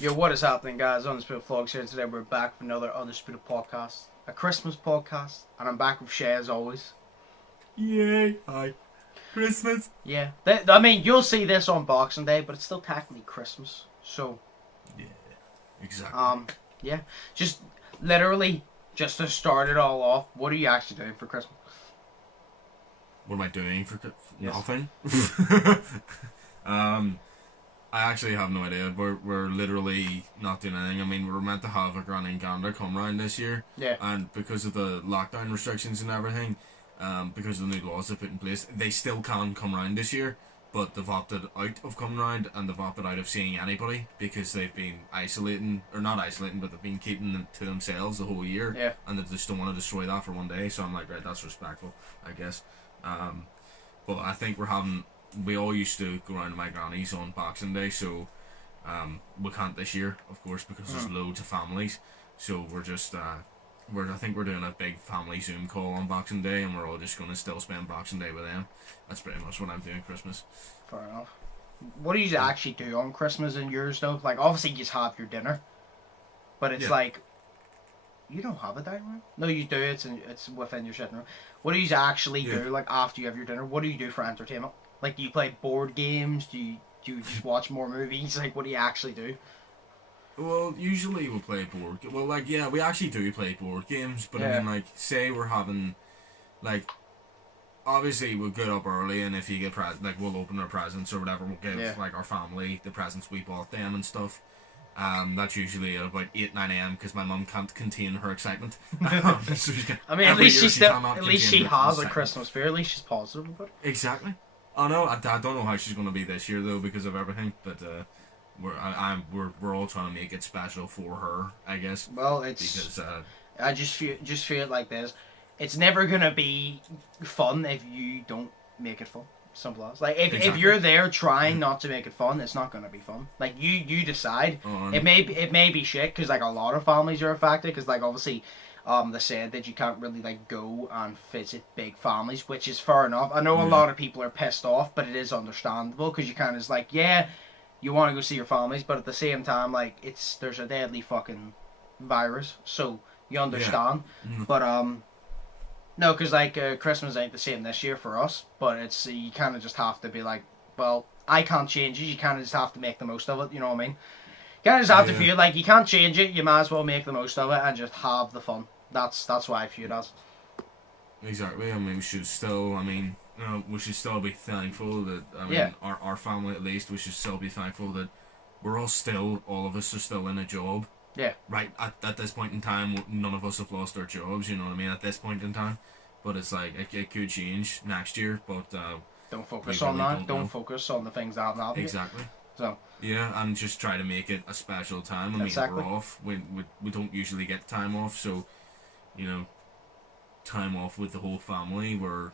Yo, what is happening, guys? Undisputed Vlogs here. Today we're back with another Undisputed podcast, a Christmas podcast, and I'm back with Sheas as always. Yay! Hi, Christmas. Yeah, I mean, you'll see this on Boxing Day, but it's still technically Christmas. So, Yeah, exactly. yeah, just literally just to start it all off. What are you actually doing for Christmas? What am I doing for Yes. nothing? I actually have no idea. We're literally not doing anything. I mean, we were meant to have a Granny and Gander come round this year, Yeah. and because of the lockdown restrictions and everything, because of the new laws they put in place, they still can come round this year, but they've opted out of coming round, and they've opted out of seeing anybody because they've been isolating, or not isolating, but they've been keeping them to themselves the whole year, Yeah. and they just don't want to destroy that for one day. So I'm like, right, that's respectful, I guess. But I think we all used to go around to my granny's on Boxing Day, so we can't this year, of course, because there's loads of families. So we're just I think we're doing a big family Zoom call on Boxing Day, and we're all just going to still spend Boxing Day with them. That's pretty much what I'm doing Christmas. Fair enough. What do you actually do on Christmas in yours though? Like, obviously you just have your dinner, but it's Yeah. like, you don't have a dining room? No, you do. It's within your sitting room. What do you actually Yeah. do? Like, after you have your dinner, what do you do for entertainment? Like, do you play board games? Do you just watch more movies? Like, what do you actually do? Well, usually we'll play board. Well, like, yeah, we actually do play board games, but Yeah. I mean, like, say we're having, like, obviously we'll get up early, and if you get like, we'll open our presents or whatever. We'll give like our family the presents we bought them and stuff. That's usually at about 8-9 a.m. because my mum can't contain her excitement. So I mean, at least she cannot at least she contain her has a excitement. Christmas spirit. At least she's positive about it. Exactly. I know. I don't know how she's going to be this year though because of everything, but we're all trying to make it special for her, I guess. Well, it's Because I just feel it like this. It's never gonna be fun if you don't make it fun. Simple as. Like, if Exactly. you're there trying not to make it fun, it's not gonna be fun. Like, you decide. It may be shit because like a lot of families are affected because like obviously they said that you can't really like go and visit big families, which is fair enough. I know a lot of people are pissed off, but it is understandable because you kind of is like, yeah, you want to go see your families, but at the same time, like, there's a deadly fucking virus, so you understand. But no, because like Christmas ain't the same this year for us, but it's you kind of just have to be like, well, I can't change it. You kind of just have to make the most of it. You know what I mean? You kind of just have to feel like you can't change it. You might as well make the most of it and just have the fun. That's why I feel it as. Exactly. I mean, we should still. I mean, we should still be thankful that. I mean, our family at least. We should still be thankful that we're all of us are still in a job. Yeah. Right. At this point in time, none of us have lost our jobs. You know what I mean? At this point in time, but it's like it could change next year. But don't focus we on really that. don't know. Don't focus on the things that haven't happened. Exactly. So. Yeah, and just try to make it a special time. I mean, Exactly. we're off. We don't usually get time off, so time off with the whole family where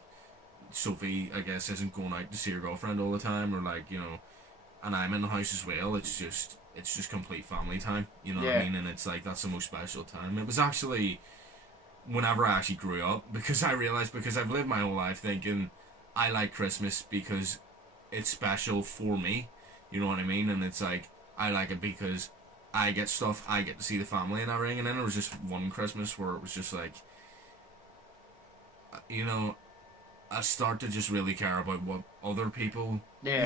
Sophie, I guess, isn't going out to see her girlfriend all the time, or like, and I'm in the house as well. It's just complete family time, you know what I mean? And it's like, that's the most special time. It was actually whenever I actually grew up, because I realized, because I've lived my whole life thinking I like Christmas because it's special for me, you know what I mean? And it's like, I like it because I get stuff, I get to see the family and everything. And then there was just one Christmas where it was just like, I start to just really care about what other people,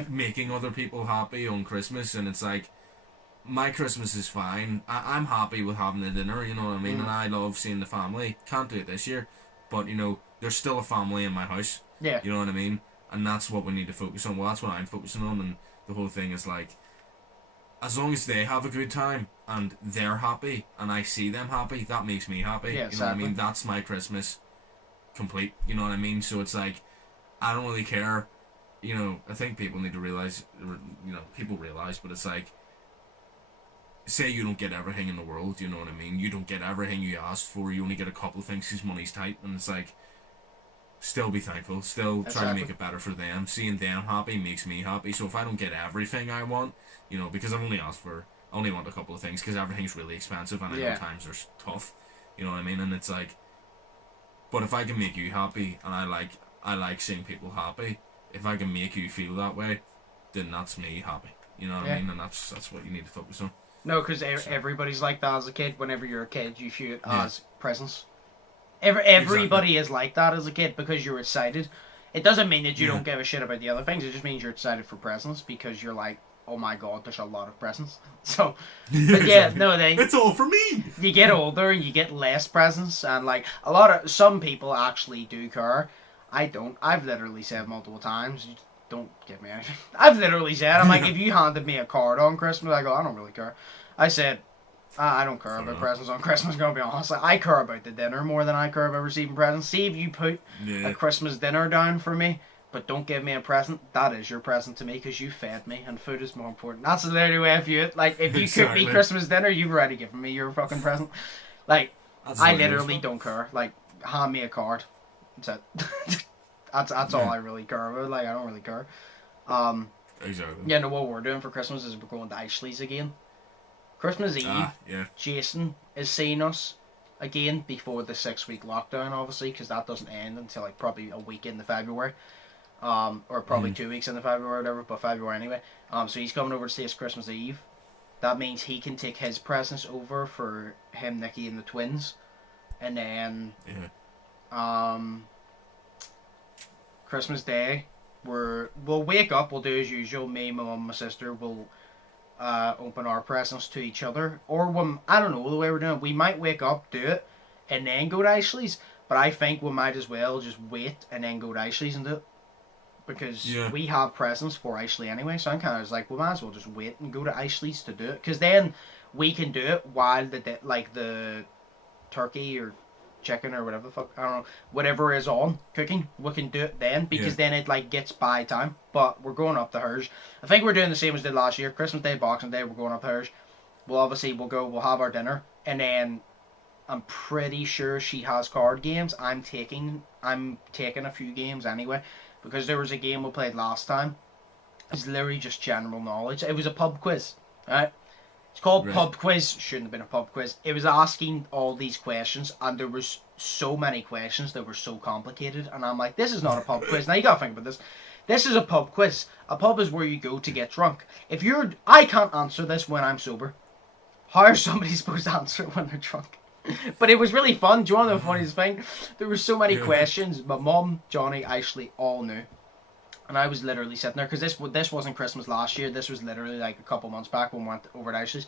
making other people happy on Christmas. And it's like, my Christmas is fine. I'm happy with having the dinner, you know what I mean? And I love seeing the family. Can't do it this year, but there's still a family in my house. Yeah. You know what I mean? And that's what we need to focus on. Well, that's what I'm focusing on. And the whole thing is like, as long as they have a good time and they're happy and I see them happy, that makes me happy. Yeah, you know what I mean? That's my Christmas complete. You know what I mean? So it's like, I don't really care. I think people need to realize, people realize, but it's like, say you don't get everything in the world, you know what I mean? You don't get everything you asked for, you only get a couple of things because money's tight, and it's like, still be thankful, still try to make it better for them. Seeing them happy makes me happy, so if I don't get everything I want, because I've only asked for, I only want a couple of things because everything's really expensive and I know times are tough, you know what I mean? And it's like, but if I can make you happy, and I like seeing people happy, if I can make you feel that way, then that's me happy, you know what I mean? And that's what you need to focus on. No, because everybody's like that as a kid. Whenever you're a kid, you view it as presents. Everybody is like that as a kid because you're excited. It doesn't mean that you don't give a shit about the other things. It just means you're excited for presents because you're like, oh my god, there's a lot of presents. So, but yeah, no, it's all for me. You get older and you get less presents, and like some people actually do care. I don't. I've literally said multiple times, don't give me anything. I've literally said, I'm like, if you handed me a card on Christmas, I go, I don't really care. I said, I don't care about presents on Christmas, gonna be honest. Like, I care about the dinner more than I care about receiving presents. See if you put a Christmas dinner down for me, but don't give me a present, that is your present to me because you fed me, and food is more important. That's the only way I view it. Like, if you cook me Christmas dinner, you've already given me your fucking present. Like, I literally don't care. Like, hand me a card. That's it. that's all I really care about. Like, I don't really care. Exactly. Yeah, no, what we're doing for Christmas is we're going to Ashley's again. Christmas Eve, Jason is seeing us again before the 6-week lockdown, obviously, because that doesn't end until like probably a week into February, or probably 2 weeks into February or whatever, but February anyway. So he's coming over to see us Christmas Eve. That means he can take his presents over for him, Nikki, and the twins, and then Christmas Day we'll wake up, we'll do as usual. Me, my mum, my sister will open our presents to each other, or I don't know the way we're doing it. We might wake up, do it, and then go to Ashley's, but I think we might as well just wait and then go to Ashley's and do it, because we have presents for Ashley anyway, so I'm kind of like, we might as well just wait and go to Ashley's to do it, because then we can do it while the turkey or chicken or whatever the fuck, I don't know, whatever is on cooking, we can do it then, because then it like gets by time. But we're going up to hers. I think we're doing the same as we did last year. Christmas Day, Boxing Day, we're going up to hers. We'll have our dinner, and then I'm pretty sure she has card games. I'm taking a few games anyway, because there was a game we played last time. It's literally just general knowledge. It was a pub quiz, right? It's called Pub Quiz. Shouldn't have been a pub quiz. It was asking all these questions, and there was so many questions that were so complicated, and I'm like, this is not a pub quiz. Now you gotta think about this. This is a pub quiz. A pub is where you go to get drunk. I can't answer this when I'm sober. How is somebody supposed to answer it when they're drunk? But it was really fun. Do you want to know the funniest thing? There were so many questions. My mum, Johnny, Ashley all knew. And I was literally sitting there, because this wasn't Christmas last year. This was literally like a couple months back when we went over to Ashley's.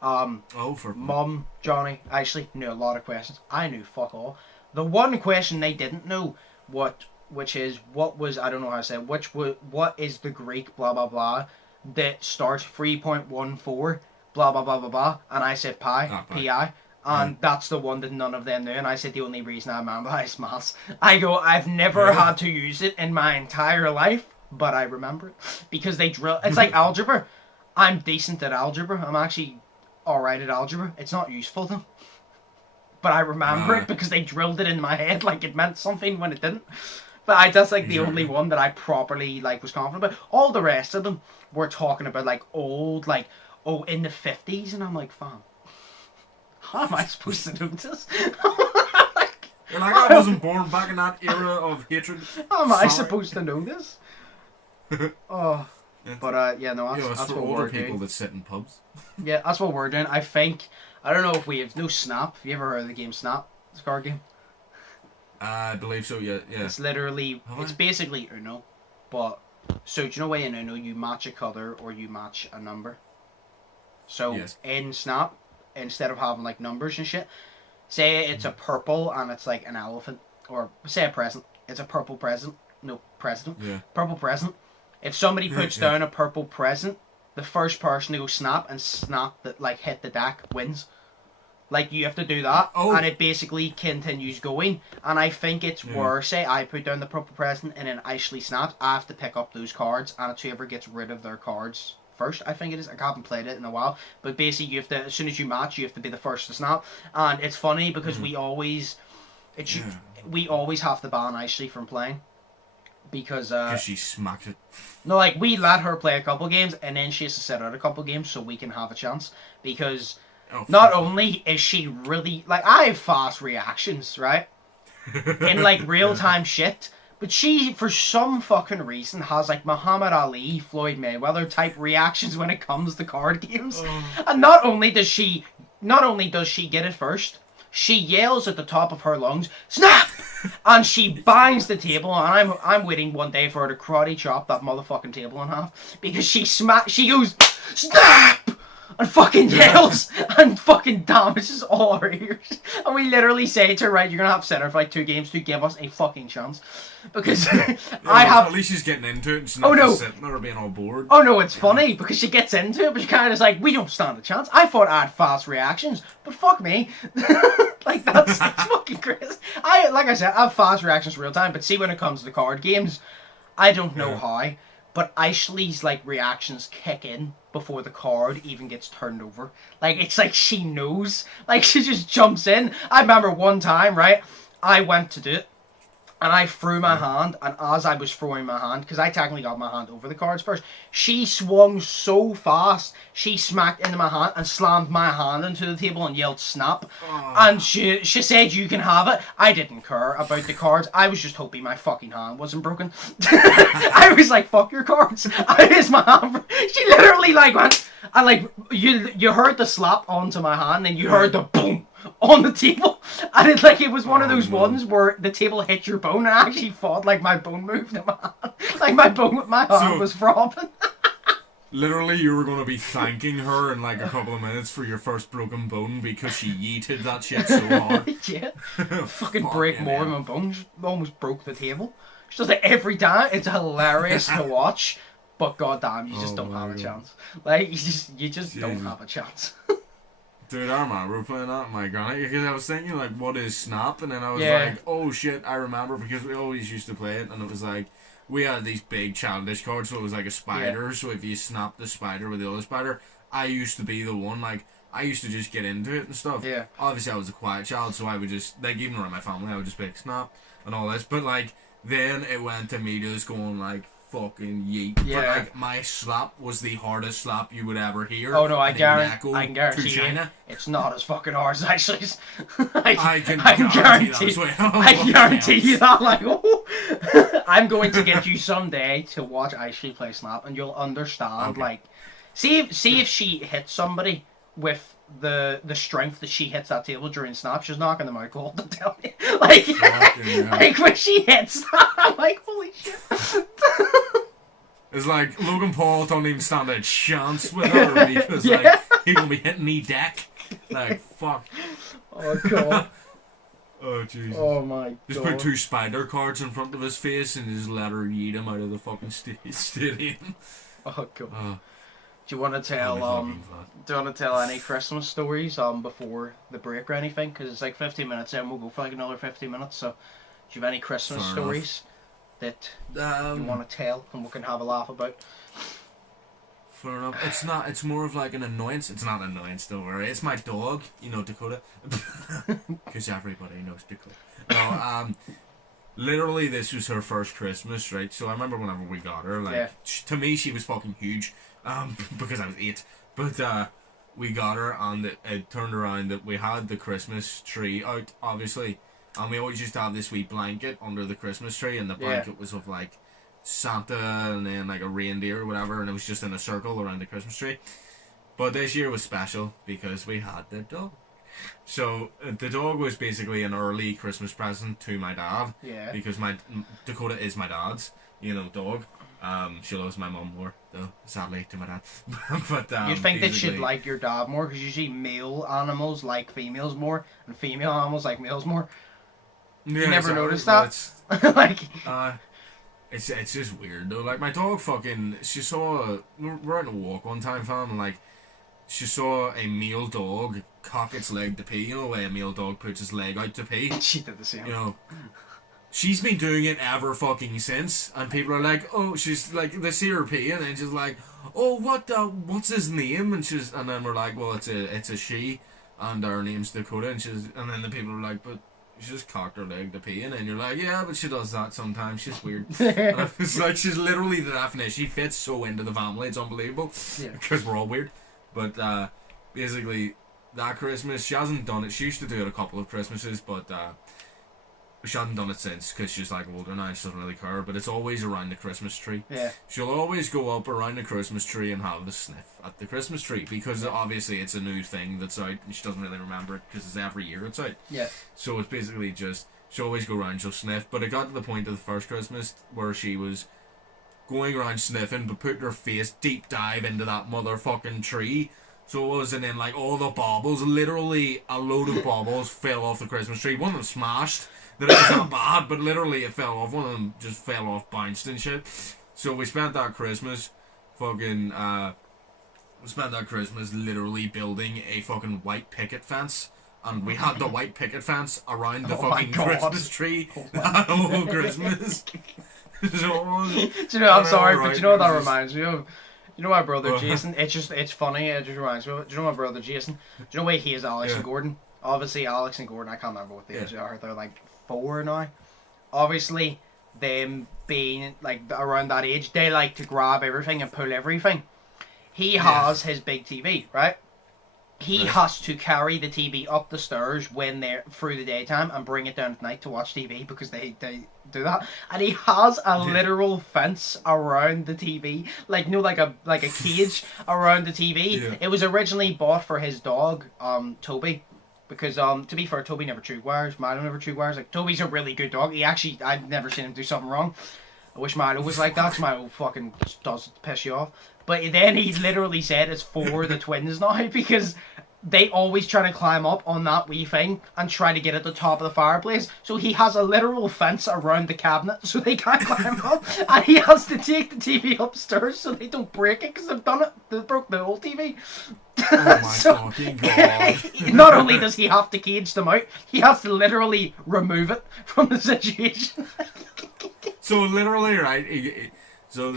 Mum, Johnny, Ashley knew a lot of questions. I knew fuck all. The one question they didn't know, what is the Greek blah blah blah that starts 3.14 blah blah blah blah blah, and I said pi, pi. And that's the one that none of them knew. And I said the only reason I remember is maths. I go, I've never had to use it in my entire life, but I remember it. Because they drill. It's like algebra. I'm decent at algebra. I'm actually alright at algebra. It's not useful though. But I remember it because they drilled it in my head like it meant something when it didn't. But that's like the only one that I properly was confident about. All the rest of them were talking about like old, in the 50s. And I'm like, fam. How am I supposed to know this? You're like, I wasn't born back in that era of hatred. How am I supposed to know this? Oh, but that's for what older we're people doing. that sit in pubs. Yeah, that's what we're doing. I don't know if we have no Snap. Have you ever heard of the game Snap? It's a card game. I believe so. Yeah. It's literally, it's basically Uno, but so do you know why in Uno you match a color or you match a number? So in Snap, instead of having like numbers and shit, say it's a purple and it's like an elephant, or say a present, it's a purple present, purple present. If somebody puts down a purple present, the first person to go snap that like hit the deck wins. Like you have to do that, and it basically continues going. And I think it's where, say I put down the purple present and then Ashley snaps, I have to pick up those cards, and it's whoever gets rid of their cards first, I think it is. I haven't played it in a while, but basically you have to, as soon as you match, you have to be the first to snap. And it's funny because we always have to ban Ashley from playing because she smacked it. No, like we let her play a couple games and then she has to sit out a couple games so we can have a chance, because not only is she really, like, I have fast reactions, right, in like real time shit, But she, for some fucking reason, has like Muhammad Ali, Floyd Mayweather type reactions when it comes to card games. And not only does she get it first, she yells at the top of her lungs, "Snap!" And she bangs the table, and I'm waiting one day for her to karate chop that motherfucking table in half, because she goes, "Snap!" and fucking yells and fucking damages all our ears. And we literally say to her, right, you're gonna have to sit her for like 2 games to give us a fucking chance. Because at least she's getting into it and she's not just sitting there or being all bored. Oh no, it's funny because she gets into it, but she kind of is like, we don't stand a chance. I thought I had fast reactions, but fuck me. Like, that's fucking crazy. Like I said, I have fast reactions real time, but see, when it comes to the card games, I don't know how, but Ashley's like reactions kick in before the card even gets turned over. Like, it's like she knows. Like, she just jumps in. I remember one time, right, I went to do it, and I threw my hand, and as I was throwing my hand, because I technically got my hand over the cards first, she swung so fast, she smacked into my hand and slammed my hand into the table and yelled, "Snap." And she said, "You can have it." I didn't care about the cards. I was just hoping my fucking hand wasn't broken. I was like, fuck your cards. It's my hand. She literally like went, and like, you heard the slap onto my hand, and you heard the boom on the table, and it's like, it was one of those ones where the table hit your bone, and I actually thought like my bone moved in my hand. Like, my hand was throbbing. Literally, you were going to be thanking her in like a couple of minutes for your first broken bone because she yeeted that shit so hard. Yeah. Fucking break more of my bones. Almost broke the table. She does it every time. It's hilarious to watch, but goddamn, you just don't have a chance. Like, you just don't have a chance. Dude, I remember playing that with my granny, because I was thinking, like, what is Snap? And then I was like, oh shit, I remember, because we always used to play it, and it was like, we had these big childish cards, so it was like a spider, so if you snap the spider with the other spider, I used to be the one, like, I used to just get into it and stuff. Yeah. Obviously, I was a quiet child, so I would just, like, even around my family, I would just be like, Snap, and all this, but, like, then it went to me just going, like, fucking yeet. Yeah. But, like, my slap was the hardest slap you would ever hear. Oh no, I can guarantee you, it's not as fucking hard as Ashley's. I can guarantee you that. Like, oh, I'm going to get you someday to watch Ashley play Snap, and you'll understand. Okay. Like, see if she hits somebody with the strength that she hits that table during Snap, she's knocking them out cold, to tell me. Like, like when she hits that, I'm like, holy shit. It's like Logan Paul don't even stand a chance with her because like he gonna be hitting me deck. Like, fuck. Oh god. Oh Jesus. Oh my god. Just put 2 spider cards in front of his face and just let her yeet him out of the fucking stadium. Oh god. Do you want to tell any Christmas stories before the break or anything? Because it's like 15 minutes in, we'll go for like another 15 minutes. So, do you have any Christmas stories that you want to tell and we can have a laugh about? Fair enough. It's more of like an annoyance. It's not an annoyance, don't worry. It's my dog, you know, Dakota. Because everybody knows Dakota. No, literally, this was her first Christmas, right? So I remember whenever we got her, like, to me, she was fucking huge. Because I was 8, but we got her, and it turned around that we had the Christmas tree out, obviously, and we always used to have this wee blanket under the Christmas tree, and the blanket was of like Santa and then like a reindeer or whatever, and it was just in a circle around the Christmas tree. But this year was special because we had the dog. So the dog was basically an early Christmas present to my dad. Yeah. Because Dakota is my dad's, you know, dog. She loves my mum more, though, sadly, to my dad. But you'd think that she'd like your dad more, because usually male animals like females more, and female animals like males more. Yeah, you never noticed that? Like, it's just weird, though. Like, my dog fucking, we're out on a walk one time, fam, and like, she saw a male dog cock its leg to pee, you know the way a male dog puts his leg out to pee? She did the same. You know. She's been doing it ever fucking since, and people are like, oh, she's like, they see her pee, and then she's like, oh, what's his name? And then we're like, well, it's a she, and our name's Dakota, and then the people are like, but she just cocked her leg to pee, and then you're like, yeah, but she does that sometimes, she's weird. It's like, she's literally the definition, she fits so into the family, it's unbelievable, because we're all weird. But basically, that Christmas, she hasn't done it, she used to do it a couple of Christmases, but she hadn't done it since because she's like older now and she doesn't really care, but it's always around the Christmas tree. Yeah. She'll always go up around the Christmas tree and have the sniff at the Christmas tree because obviously it's a new thing that's out and she doesn't really remember it because it's every year it's out. Yeah. So it's basically just, she'll always go around, she'll sniff, but it got to the point of the first Christmas where she was going around sniffing but putting her face deep dive into that motherfucking tree. So it was, and then like all the baubles, literally a load of baubles fell off the Christmas tree. One of them smashed. That it was not bad, but literally it fell off. One of them just fell off, bounced and shit. So we spent that Christmas literally building a fucking white picket fence. And we had the white picket fence around the fucking Christmas tree that whole Christmas. So, do you know, I'm sorry, right, but you know what that reminds me of? You know my brother Jason? It's funny, it just reminds me of it. Do you know my brother Jason? Do you know why he is Alex and Gordon? Obviously, Alex and Gordon, I can't remember what the age are. They're like 4 now. Obviously, them being like around that age, they like to grab everything and pull everything. He has his big TV, right? He has to carry the TV up the stairs when they're through the daytime and bring it down at night to watch TV because they do that. And he has a literal fence around the TV, like like a cage around the TV. Yeah. It was originally bought for his dog, Toby. Because to be fair, Toby never chewed wires. Milo never chewed wires. Like Toby's a really good dog. I've never seen him do something wrong. I wish Milo was like that. Cause Milo fucking does piss you off. But then he's literally said it's for the twins now because they always try to climb up on that wee thing and try to get at the top of the fireplace. So he has a literal fence around the cabinet so they can't climb up. And he has to take the TV upstairs so they don't break it because they've done it. They broke the old TV. oh my fucking god. Not only does he have to cage them out, he has to literally remove it from the situation. So literally, right, so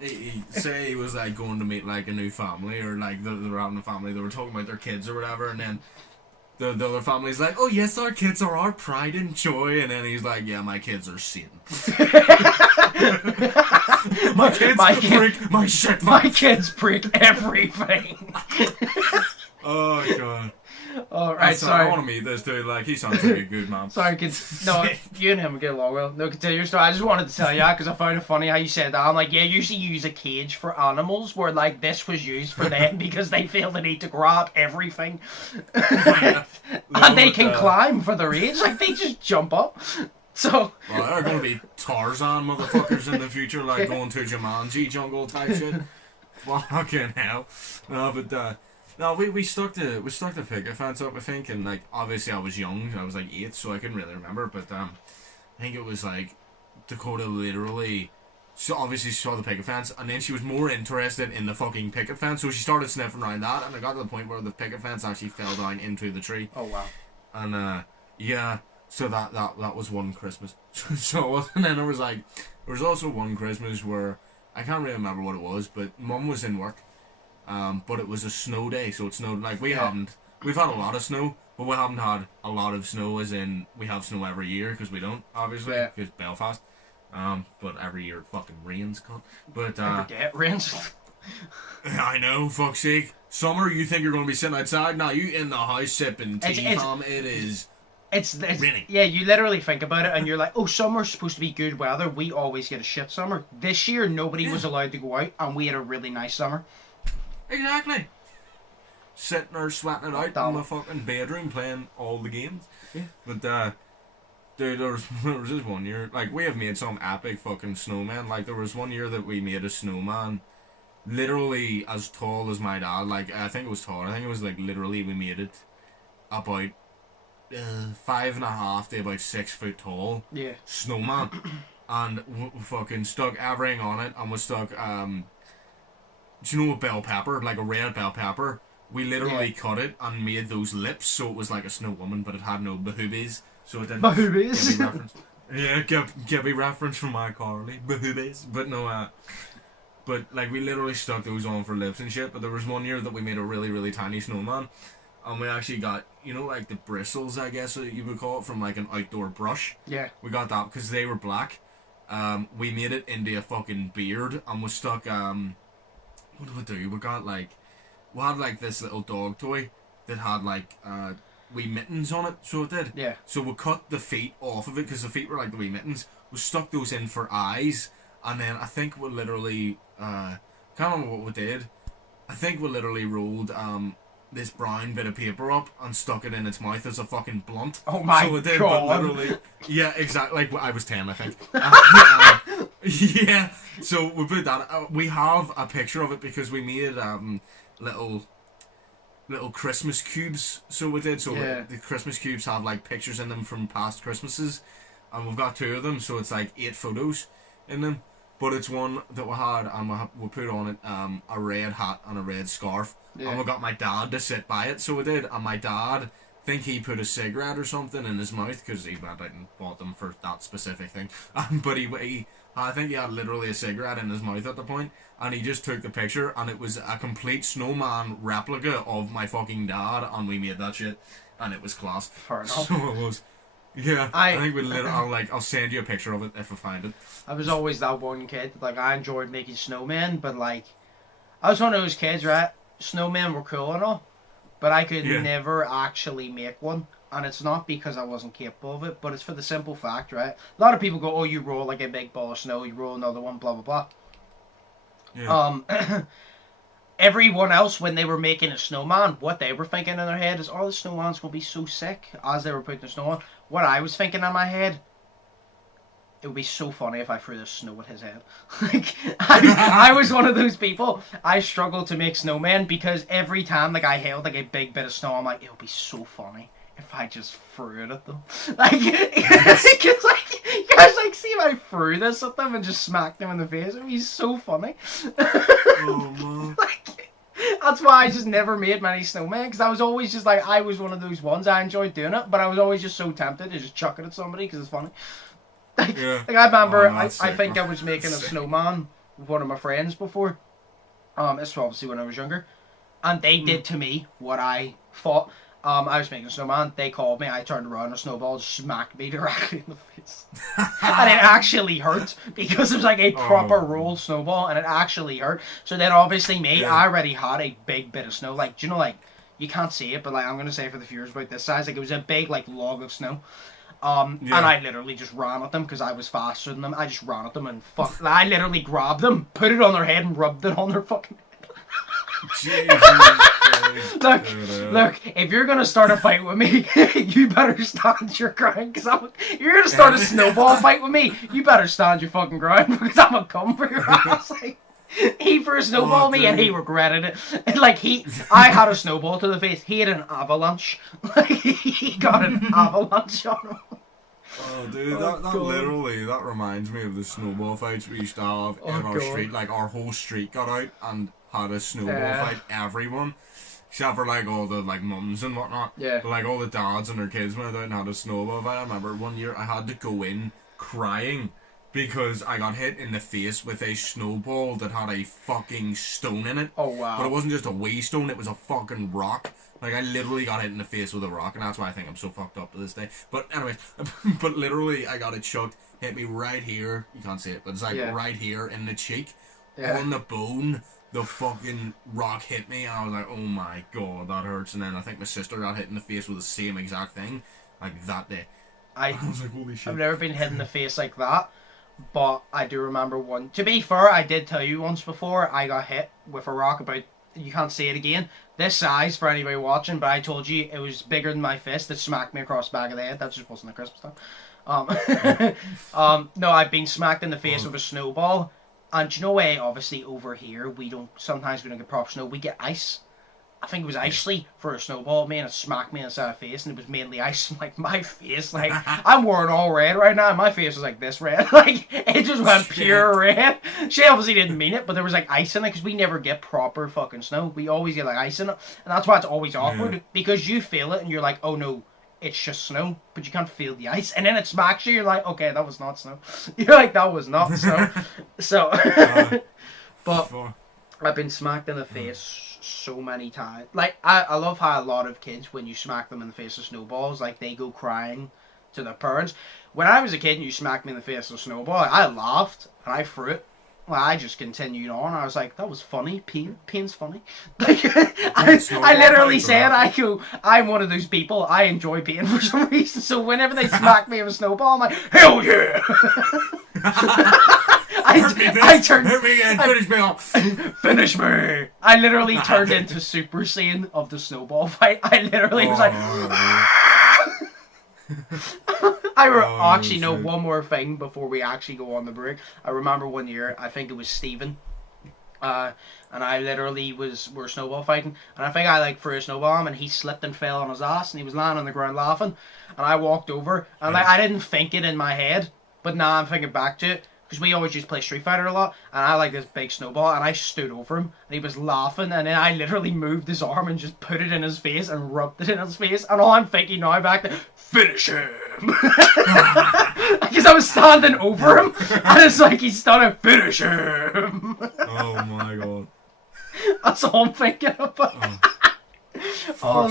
he say he was like going to meet like a new family or like they were having a family, they were talking about their kids or whatever, and then the other family's like, oh yes, our kids are our pride and joy, and then he's like, yeah, my kids are Satan. my kids break my shit. My kids break everything. Oh god. Oh, right, sorry. I want to meet this dude. Like, he sounds like a good man. Sorry, kids. No, you and him get along well. No, continue your story. I just wanted to tell you because I found it funny how you said that. I'm like, yeah, usually use a cage for animals where, like, this was used for them because they feel the need to grab everything. And they can climb for their age. Like, they just jump up. So... Well, they're going to be Tarzan motherfuckers in the future, like going to Jumanji jungle type shit. Fucking hell. No, but, no, we stuck the picket fence up, I think, and like obviously I was young, I was like 8, so I couldn't really remember, but I think it was like Dakota literally obviously saw the picket fence, and then she was more interested in the fucking picket fence, so she started sniffing around that, and it got to the point where the picket fence actually fell down into the tree. Oh wow. And yeah, so that was one Christmas. So and then there was also one Christmas where I can't really remember what it was, but Mum was in work. But it was a snow day, so it snowed, like, we've had a lot of snow, but we haven't had a lot of snow as in, we have snow every year, because we don't, obviously, because Belfast, but every year it fucking rains, cunt. But, every day it rains. I know, fuck's sake. Summer, you think you're going to be sitting outside? Nah, you in the house sipping tea, fam, it is... It's raining. Yeah, you literally think about it and you're like, oh, summer's supposed to be good weather, we always get a shit summer. This year, nobody was allowed to go out, and we had a really nice summer. Exactly. Sitting there sweating it out in the fucking bedroom playing all the games. Yeah. But dude, there was this one year, like, we have made some epic fucking snowmen. Like, there was one year that we made a snowman literally as tall as my dad. Like, I think it was tall. I think it was like literally we made it about 5.5 to about 6 foot tall. Yeah. Snowman. And we fucking stuck everything on it, and we stuck do you know a bell pepper, like a red bell pepper? We literally cut it and made those lips so it was like a snow woman, but it had no bahoobies, so it didn't. Bahoobies. Gibby reference. Yeah, Gibby reference from my Carly. Bahoobies, but no. But like we literally stuck those on for lips and shit. But there was one year that we made a really really tiny snowman, and we actually got like the bristles, I guess you would call it, from like an outdoor brush. Yeah. We got that because they were black. We made it into a fucking beard, and we stuck what did we do? We had like this little dog toy that had like wee mittens on it, so it did. Yeah. So we cut the feet off of it, because the feet were like the wee mittens. We stuck those in for eyes, and then I think we literally, can't remember what we did. I think we literally rolled this brown bit of paper up and stuck it in its mouth as a fucking blunt. Oh my so it did, God. But literally, yeah, exactly. Like, I was 10, I think. Yeah. So we put that. We have a picture of it because we made little Christmas cubes. So we did. So the Christmas cubes have like pictures in them from past Christmases, and we've got 2 of them. So it's like 8 photos in them. But it's one that we had, and we put on it a red hat and a red scarf. Yeah. And we got my dad to sit by it, so we did. And my dad, I think he put a cigarette or something in his mouth, because he went out and bought them for that specific thing. But I think he had literally a cigarette in his mouth at the point, and he just took the picture, and it was a complete snowman replica of my fucking dad, and we made that shit, and it was class. Fair enough. So it was. Yeah, I think I'll send you a picture of it if I find it. I was always that one kid. Like, I enjoyed making snowmen, but like, I was one of those kids, right? Snowmen were cool and all, but I could never actually make one. And it's not because I wasn't capable of it, but it's for the simple fact, right? A lot of people go, "Oh, you roll like a big ball of snow, you roll another one, blah blah blah." Yeah. Everyone else, when they were making a snowman, what they were thinking in their head is, "Oh, the snowman's gonna be so sick." As they were putting the snow on, what I was thinking in my head, it would be so funny if I threw the snow at his head. Like, I was one of those people. I struggled to make snowmen because every time like I held like a big bit of snow, I'm like, it would be so funny if I just threw it at them. Like, because like, you guys like see if I threw this at them and just smacked them in the face, it would be so funny. Oh man. Like, that's why I just never made many snowmen, because I was always just like, I was one of those ones. I enjoyed doing it, but I was always just so tempted to just chuck it at somebody because it's funny. Like, like I remember, I think I was making a snowman with one of my friends before. This was obviously when I was younger, and they did to me what I thought. I was making a snowman. They called me. I turned around, a snowball smacked me directly in the face, and it actually hurt because it was like a proper rolled snowball, and it actually hurt. So then, obviously, I already had a big bit of snow. Like, do you know, like, you can't see it, but like I'm gonna say for the viewers about this size, like it was a big like log of snow. And I literally just ran at them because I was faster than them. I just ran at them and I literally grabbed them, put it on their head, and rubbed it on their fucking Look, if you're gonna start a fight with me, you better stand your ground, because you're gonna start a snowball fight with me, you better stand your fucking ground, because I'm gonna come for your ass. Like, he first snowballed me and he regretted it. And like I had a snowball to the face, he had an avalanche. Like, he got an avalanche on him. Oh, dude, that reminds me of the snowball fights we used to have in our street. Like, our whole street got out and had a snowball fight. Everyone, except for like all the like mums and whatnot. Yeah. But like all the dads and their kids went out and had a snowball fight. I remember one year I had to go in crying because I got hit in the face with a snowball that had a fucking stone in it. Oh wow! But it wasn't just a wee stone; it was a fucking rock. Like, I literally got hit in the face with a rock, and that's why I think I'm so fucked up to this day. But anyways, but literally I got it chucked, hit me right here. You can't see it, but it's like right here in the cheek, on the bone. The fucking rock hit me, and I was like, oh my god, that hurts. And then I think my sister got hit in the face with the same exact thing, like that day. I was like, holy shit. I've never been hit in the face like that, but I do remember one. To be fair, I did tell you once before, I got hit with a rock about, you can't see it again, this size for anybody watching, but I told you it was bigger than my fist that smacked me across the back of the head. That just wasn't a Christmas time. No, I've been smacked in the face with a snowball. And you know, obviously over here, sometimes we don't get proper snow, we get ice. I think it was Isley for a snowball at me, and it smacked me inside the face, and it was mainly ice. And like, my face, like, I'm wearing all red right now, and my face was like this red. Like, it just went pure red. She obviously didn't mean it, but there was like ice in it, because we never get proper fucking snow. We always get like ice in it, and that's why it's always awkward, because you feel it, and you're like, oh no, it's just snow, but you can't feel the ice, and then it smacks you, you're like, okay, that was not snow. You're like, that was not snow. So, but I've been smacked in the face so many times. Like, I love how a lot of kids, when you smack them in the face with snowballs, like, they go crying to their parents. When I was a kid and you smacked me in the face with a snowball, I laughed, and I threw it. Well, I just continued on. I was like, that was funny. Pain's funny. Like, I literally said, I'm one of those people. I enjoy pain for some reason. So whenever they smack me with a snowball, I'm like, hell yeah! Finish me off. Finish me. I literally turned into Super Saiyan of the snowball fight. I literally was like... one more thing before we actually go on the break. I remember one year, I think it was Steven, and I literally were snowball fighting, and I think I like threw a snowball at him, and he slipped and fell on his ass, and he was lying on the ground laughing, and I walked over, and like, I didn't think it in my head, but now I'm thinking back to it, because we always used to play Street Fighter a lot, and I like this big snowball, and I stood over him, and he was laughing, and then I literally moved his arm and just put it in his face and rubbed it in his face, and all I'm thinking now back there, finish him! Because I was standing over him, and it's like he's starting to finish him! Oh my god. That's all I'm thinking about.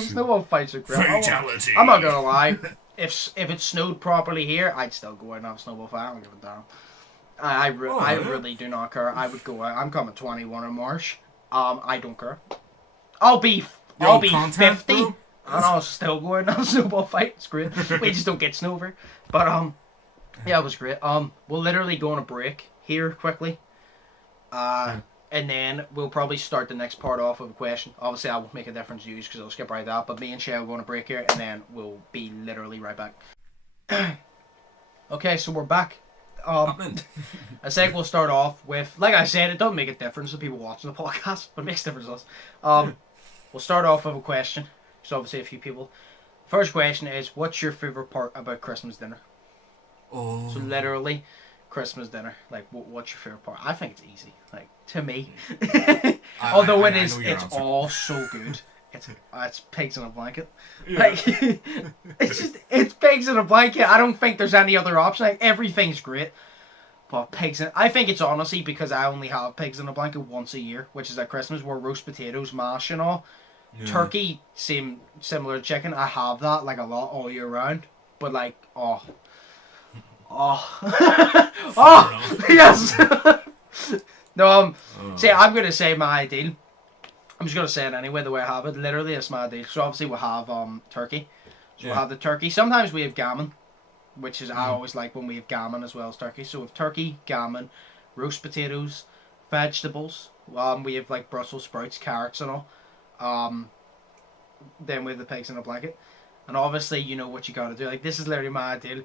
Snowball fights are great. Fatality! I'm not gonna lie, if it snowed properly here, I'd still go out and have a snowball fight, I don't give a damn. I really do not care. I would go out. I'm coming 21 in March. I don't care. I'll be 50 bro? And I'll still go out and have a snowball fight. It's great. We just don't get snow over. But yeah, it was great. We'll literally go on a break here quickly. And then we'll probably start the next part off with a question. Obviously, I won't make a difference to you because I'll skip right that. But me and Shay will go on a break here, and then we'll be literally right back. Okay, so we're back. I think we'll start off with, like I said, it doesn't make a difference to people watching the podcast, but it makes a difference to us. We'll start off with a question. So obviously a few people. First question is, what's your favourite part about Christmas dinner? Oh. So literally, Christmas dinner. Like, what's your favourite part? I think it's easy. Like, to me. Although it's all so good. It's pigs in a blanket. Yeah. Like, it's pigs in a blanket. I don't think there's any other option. Like, everything's great. But I think it's honestly because I only have pigs in a blanket once a year, which is at Christmas, where roast potatoes, mash and all. Yeah. Turkey, similar to chicken. I have that like a lot all year round. But like, yes. No, see, I'm gonna say my ideal. I'm just gonna say it anyway, the way I have it. Literally, it's my ideal. So obviously we'll have turkey. So we'll have the turkey. Sometimes we have gammon, which is I always like when we have gammon as well as turkey. So with turkey, gammon, roast potatoes, vegetables. We have like Brussels sprouts, carrots, and all. Then we have the pigs in a blanket, and obviously you know what you gotta do. Like, this is literally my ideal.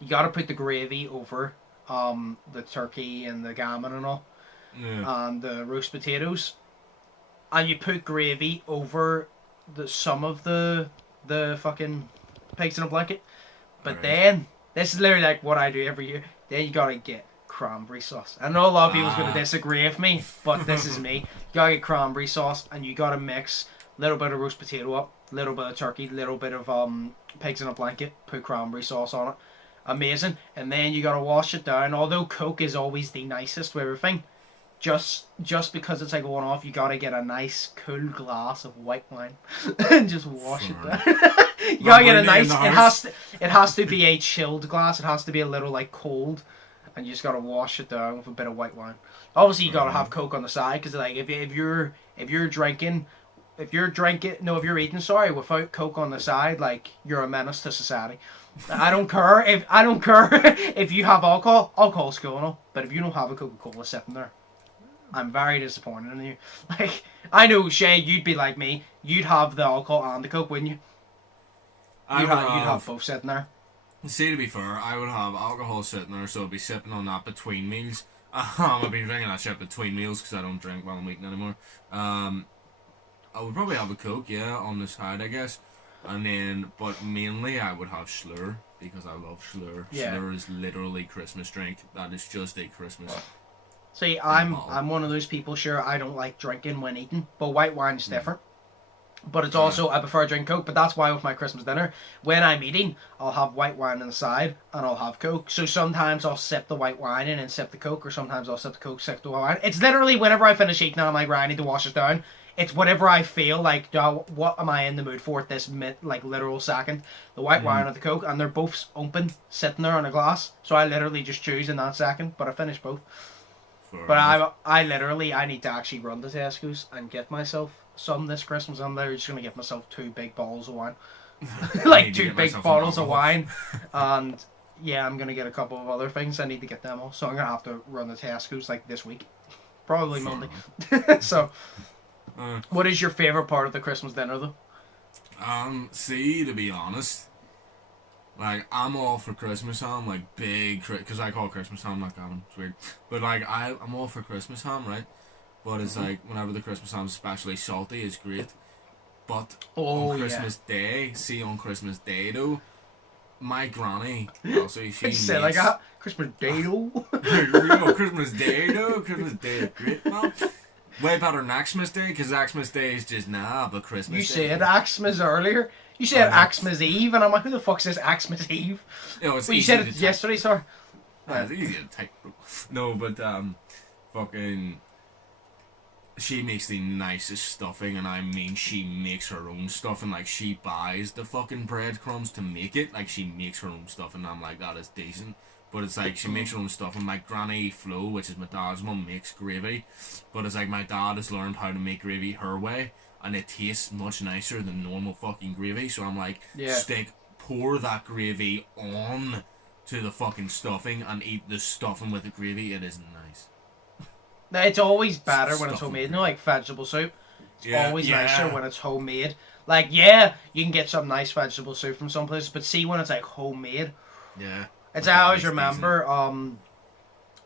You gotta put the gravy over the turkey and the gammon and all, and the roast potatoes, and you put gravy over some of the fucking pigs in a blanket. But then this is literally like what I do every year. Then you gotta get cranberry sauce. I know a lot of people's gonna disagree with me, but this is me. You gotta get cranberry sauce, and you gotta mix a little bit of roast potato up, a little bit of turkey, a little bit of pigs in a blanket, put cranberry sauce on it. Amazing. And then you gotta wash it down. Although Coke is always the nicest with everything, just because it's like a one-off, you gotta get a nice cool glass of white wine and just wash it down. You gotta get a nice. It has to be a chilled glass. It has to be a little like cold. And you just gotta wash it down with a bit of white wine. Obviously, you gotta have Coke on the side, because like if you're eating without Coke on the side, like, you're a menace to society. I don't care if you have alcohol. Alcohol's cool and all, but if you don't have a Coca-Cola sitting there, I'm very disappointed in you. Like, I know, Shay, you'd be like me. You'd have the alcohol and the Coke, wouldn't you? You'd have both sitting there. See, to be fair, I would have alcohol sitting there, so I'd be sipping on that between meals. I've been drinking that shit between meals because I don't drink while I'm eating anymore. I would probably have a Coke, on the side, I guess. And then, but mainly I would have Slur, because I love Slur. Yeah. Slur is literally Christmas drink. That is just a Christmas. See, I'm one of those people, sure, I don't like drinking when eating, but white wine's different. But it's also, I prefer to drink Coke, but that's why with my Christmas dinner, when I'm eating, I'll have white wine on the side, and I'll have Coke. So sometimes I'll sip the white wine and then sip the Coke, or sometimes I'll sip the Coke, sip the white wine. It's literally whenever I finish eating and I'm like, right, I need to wash it down. It's whatever I feel like, what am I in the mood for at this literal second. The white wine or the Coke, and they're both open, sitting there on a glass. So I literally just choose in that second, but I finish both. But I literally, I need to actually run to Tesco's and get myself some this Christmas. I'm literally just going to get myself 2 big bottles of wine. Like 2 big bottles of wine. And yeah, I'm going to get a couple of other things. I need to get them all. So I'm going to have to run to Tesco's like this week. Probably Monday. So, what is your favourite part of the Christmas dinner though? See, to be honest, like, I'm all for Christmas ham, like, because I call Christmas ham, not Gavin, it's weird. But, like, I'm all for Christmas ham, right? But it's like, whenever the Christmas ham's especially salty, it's great. But on Christmas Day, on Christmas Day, though, my granny, also, she makes... like that? Christmas Day, though? Christmas Day, though? Christmas Day is great, man. Way better than Xmas Day, because Xmas Day is just but Christmas Day. You said Xmas earlier. You said Xmas Eve, and I'm like, who the fuck says Xmas Eve? You said it yesterday, sorry. It's easy to type, bro. No, but, fucking... She makes the nicest stuffing, and I mean, she makes her own stuffing. Like, she buys the fucking breadcrumbs to make it. Like, she makes her own stuffing, and I'm like, that is decent. But it's like, she makes her own stuff, and my granny Flo, which is my dad's mum, makes gravy. But it's like, my dad has learned how to make gravy her way, and it tastes much nicer than normal fucking gravy. So I'm like, pour that gravy on to the fucking stuffing, and eat the stuffing with the gravy. It is nice. It's always better when it's homemade. You know, like vegetable soup. It's always nicer when it's homemade. Like, yeah, you can get some nice vegetable soup from some places, but see when it's like homemade. Yeah. It's I always remember,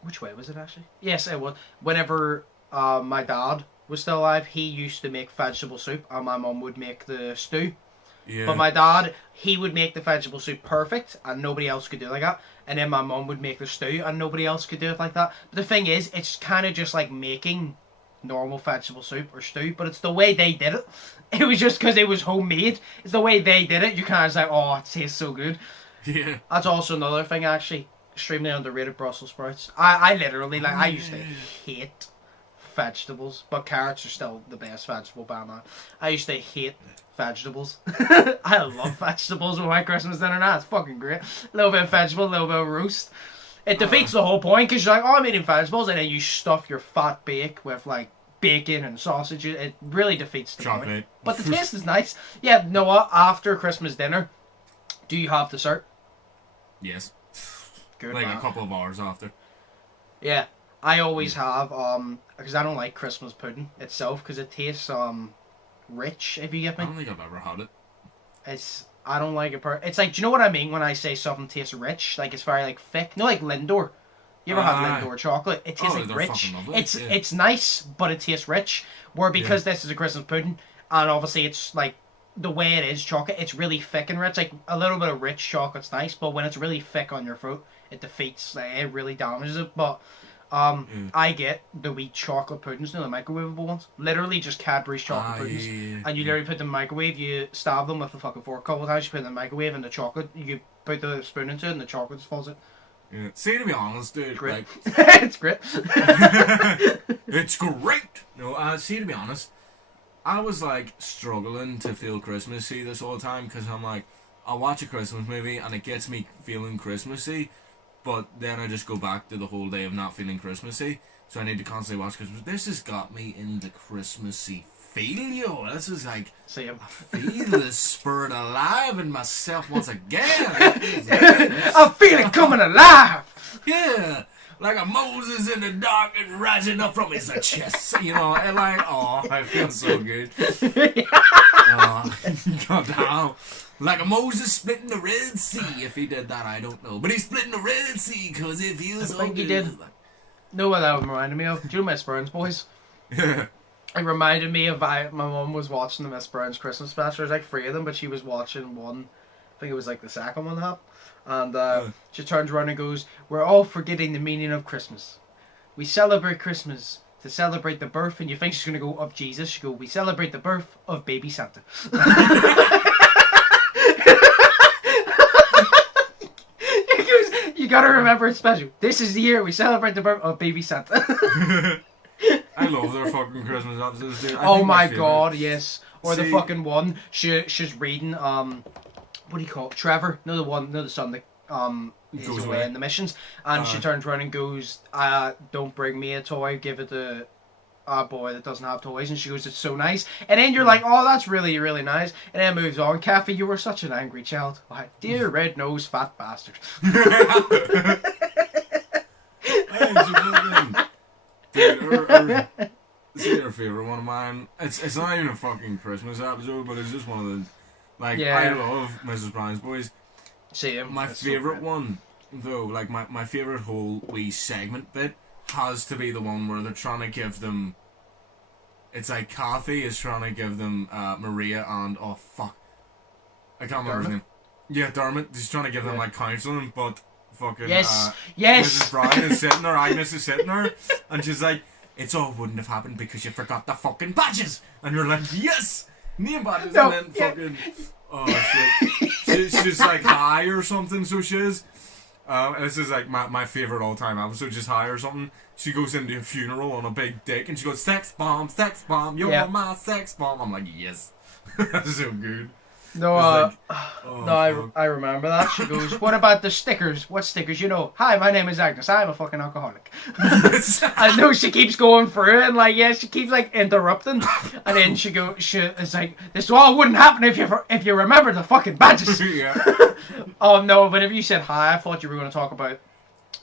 which way was it actually? Yes, it was. Whenever my dad was still alive, he used to make vegetable soup, and my mum would make the stew. Yeah. But my dad, he would make the vegetable soup perfect, and nobody else could do it like that. And then my mum would make the stew, and nobody else could do it like that. But the thing is, it's kind of just like making normal vegetable soup or stew, but it's the way they did it. It was just because it was homemade. It's the way they did it. You kind of like, oh, it tastes so good. Yeah. That's also another thing, actually. Extremely underrated Brussels sprouts. I literally, like, I used to hate vegetables, but carrots are still the best vegetable by now. I used to hate vegetables. I love vegetables with my Christmas dinner now. It's fucking great. A little bit of vegetable, a little bit of roast. It defeats the whole point, because you're like, oh, I'm eating vegetables, and then you stuff your fat bake with, like, bacon and sausage. It really defeats the point. But the taste is nice. Yeah, you know what? After Christmas dinner, do you have dessert? Yes. Good, like man. A couple of hours after. Yeah, I always have, because I don't like Christmas pudding itself, because it tastes, rich, if you get me. I don't think I've ever had it. I don't like it. It's like, do you know what I mean when I say something tastes rich? Like, it's very, like, thick. You know, like Lindor. You ever had Lindor chocolate? It tastes like rich. It's nice, but it tastes rich. Where because this is a Christmas pudding, and obviously it's, like, the way it is chocolate, it's really thick and rich. Like, a little bit of rich chocolate's nice, but when it's really thick on your throat, it defeats, like, it really damages it. But I get the wee chocolate puddings, you know, the microwavable ones. Literally just Cadbury's chocolate puddings. And you literally put them in the microwave, you stab them with a fucking fork a couple of times, you put them in the microwave, and the chocolate, you put the spoon into it, and the chocolate just falls out. Yeah. See, to be honest, dude, great. Like, it's great. It's great. No, see, to be honest, I was like struggling to feel Christmassy this whole time, because I'm like, I'll watch a Christmas movie and it gets me feeling Christmassy, but then I just go back to the whole day of not feeling Christmassy, so I need to constantly watch Christmas. This has got me in the Christmassy feel, yo. This is like, I feel the spirit alive in myself once again. I feel it coming alive. Yeah, like a Moses in the dark and rising up from his chest. You know, and like, oh, I feel so good. God damn. Like a Moses splitting the Red Sea. If he did that, I don't know. But he's splitting the Red Sea because it feels so good. I think he did. Know what that reminded me of? Do you know Miss Burns, boys? Yeah. It reminded me of my mum was watching the Miss Burns Christmas special. There's like 3 of them, but she was watching one. I think it was like the second one that happened. And she turns around and goes, "We're all forgetting the meaning of Christmas. We celebrate Christmas to celebrate the birth," and you think she's going to go, "of Jesus." She goes, "We celebrate the birth of baby Santa." You gotta remember it's special. This is the year we celebrate the birth of baby Santa. I love their fucking Christmas episodes, dude. Oh my god, yes. Or the fucking one, she's reading, what do you call it? Trevor? No, the son that is Goes away away. in the missions, and she turns around and goes, "Don't bring me a toy. Give it to a boy that doesn't have toys." And she goes, "It's so nice." And then you're like, "Oh, that's really, really nice." And then moves on. Kathy, you were such an angry child. Why, dear red-nosed fat bastard. Dude, see your favorite one of mine. It's not even a fucking Christmas episode, but it's just one of the I love Mrs. Brown's Boys. Same. My favorite one, though, like my favorite whole wee segment bit has to be the one where they're trying to give them. It's like Kathy is trying to give them Maria and I can't remember his name. Yeah, Dermot. He's trying to give them like counselling, but fucking yes. Mrs. Brown is sitting there, Agnes is sitting there, and she's like, "It's all wouldn't have happened because you forgot the fucking badges," and you're like, "Yes, name badges," and then fucking shit, she's like high or something, so she is. And this is like my favorite all time episode, just high or something. She goes into a funeral on a big dick and she goes, sex bomb, you're my sex bomb. I'm like, yes. That's so good. No, I remember that. She goes, "What about the stickers? What stickers? You know, hi, my name is Agnes. I'm a fucking alcoholic." I know she keeps going through it, and she keeps like interrupting, and then it's like, "This all wouldn't happen if you remember the fucking badges." Yeah. Oh no! Whenever you said hi, I thought you were going to talk about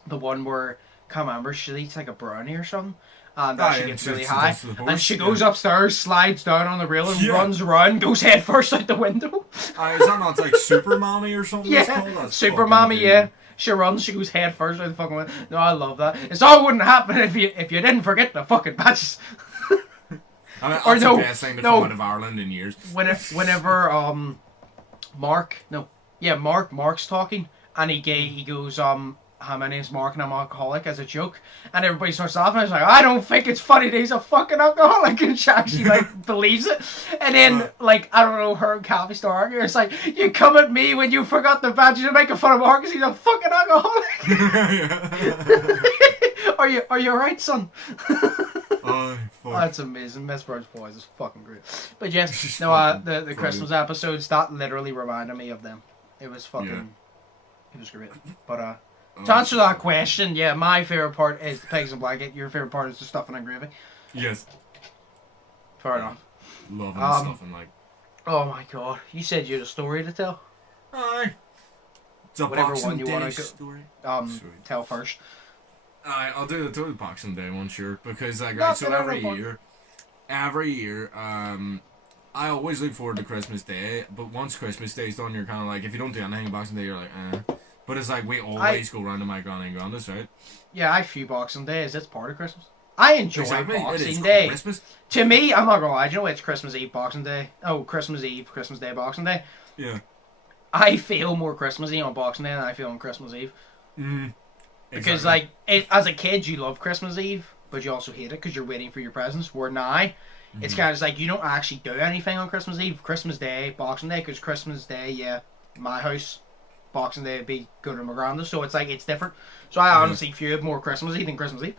the one where, can't remember, she eats like a brownie or something. And she gets really high. And she goes upstairs, slides down on the rail, and runs around, goes head first out the window. Is that not like Super Mommy or something? Yeah, Super Mommy, yeah. She runs, she goes head first out the fucking window. No, I love that. It's all wouldn't happen if you didn't forget the fucking badges. I mean, that's the best thing to come out of Ireland in years. Whenever Mark's talking, and he goes, "Hi, my name's Mark and I'm an alcoholic," as a joke, and everybody starts laughing. I was like, "I don't think it's funny that he's a fucking alcoholic," and she actually believes it. And then I don't know, her and Calvi start arguing. It's like, "You come at me when you forgot the badges and making fun of Mark because he's a fucking alcoholic." Are you alright, son? Oh, fuck. That's amazing. Miss Bird's Boys is fucking great. But yes, the Christmas episodes, that literally reminded me of them. It was fucking, it was great. But to answer that question, yeah, my favourite part is the pigs and blanket. Your favourite part is the stuffing and gravy. Yes. Fair enough. Loving stuffing, Oh my god. You said you had a story to tell? Aye. It's a whatever Boxing one you Day want to story. Tell first. Aye, I'll do the Boxing Day one, sure. Because, so every year, I always look forward to Christmas Day, but once Christmas Day's done, you're kind of like, if you don't do anything on Boxing Day, you're like, eh. But it's like, we always go round to my granny and granda's, right? Yeah, I few Boxing Days. It's part of Christmas. I enjoy Boxing Day. Christmas. To me, I'm not gonna lie. Do you know it's Christmas Eve, Boxing Day? Oh, Christmas Eve, Christmas Day, Boxing Day. Yeah. I feel more Christmassy on Boxing Day than I feel on Christmas Eve. Because as a kid, you love Christmas Eve, but you also hate it because you're waiting for your presents. Where now, it's kind of just like you don't actually do anything on Christmas Eve, Christmas Day, Boxing Day. Because Christmas Day, yeah, my house. Boxing Day would be go to my granda's, so it's like it's different. So I honestly feel more Christmassy than Christmas Eve.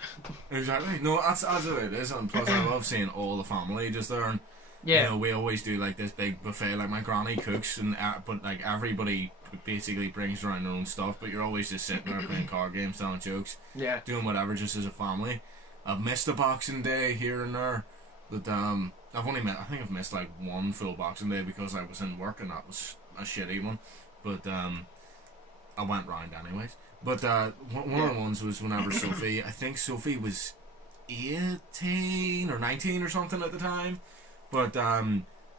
Exactly. No, that's what it is, and plus I love seeing all the family just there. And you know, we always do like this big buffet. Like my granny cooks, and but like everybody basically brings around their own stuff. But you're always just sitting there playing card games, telling jokes, doing whatever, just as a family. I've missed a Boxing Day here and there, but I've missed like one full Boxing Day because I was in work, and that was a shitty one. But I went round anyways. But one of the ones was whenever Sophie, I think Sophie was 18 or 19 or something at the time. But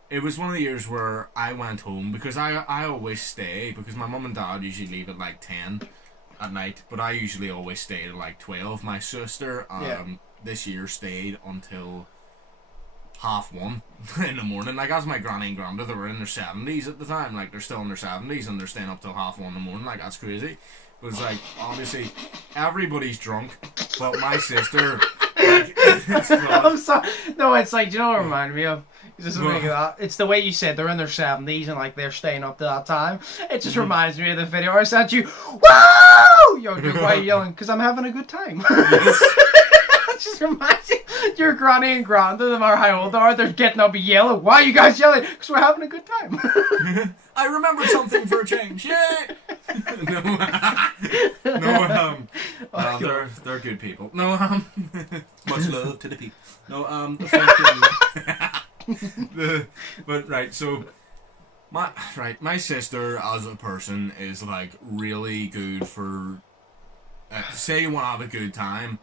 it was one of the years where I went home because I always stay because my mum and dad usually leave at like 10 at night, but I usually always stay at like 12. My sister this year stayed until 1:30 in the morning. Like, as my granny and granda, they were in their 70s at the time. Like, they're still in their 70s and they're staying up till 1:30 in the morning. Like, that's crazy. But it's like, obviously, everybody's drunk, but my sister, like, I'm sorry. No, it's like, do you know what it reminded me of? It's the way you said they're in their 70s and like they're staying up to that time. It just reminds me of the video I sent you. Whoa! Yo, dude, why are you yelling? Because I'm having a good time. Yes. It just reminds you, your granny and granda, no matter how old they are, they're getting up and yelling. Why are you guys yelling? Because we're having a good time. I remembered something for a change. Yay! They're good people. No, much love to the people. No, the fucking, but right, so my sister as a person is like really good for. Say you want to have a good time,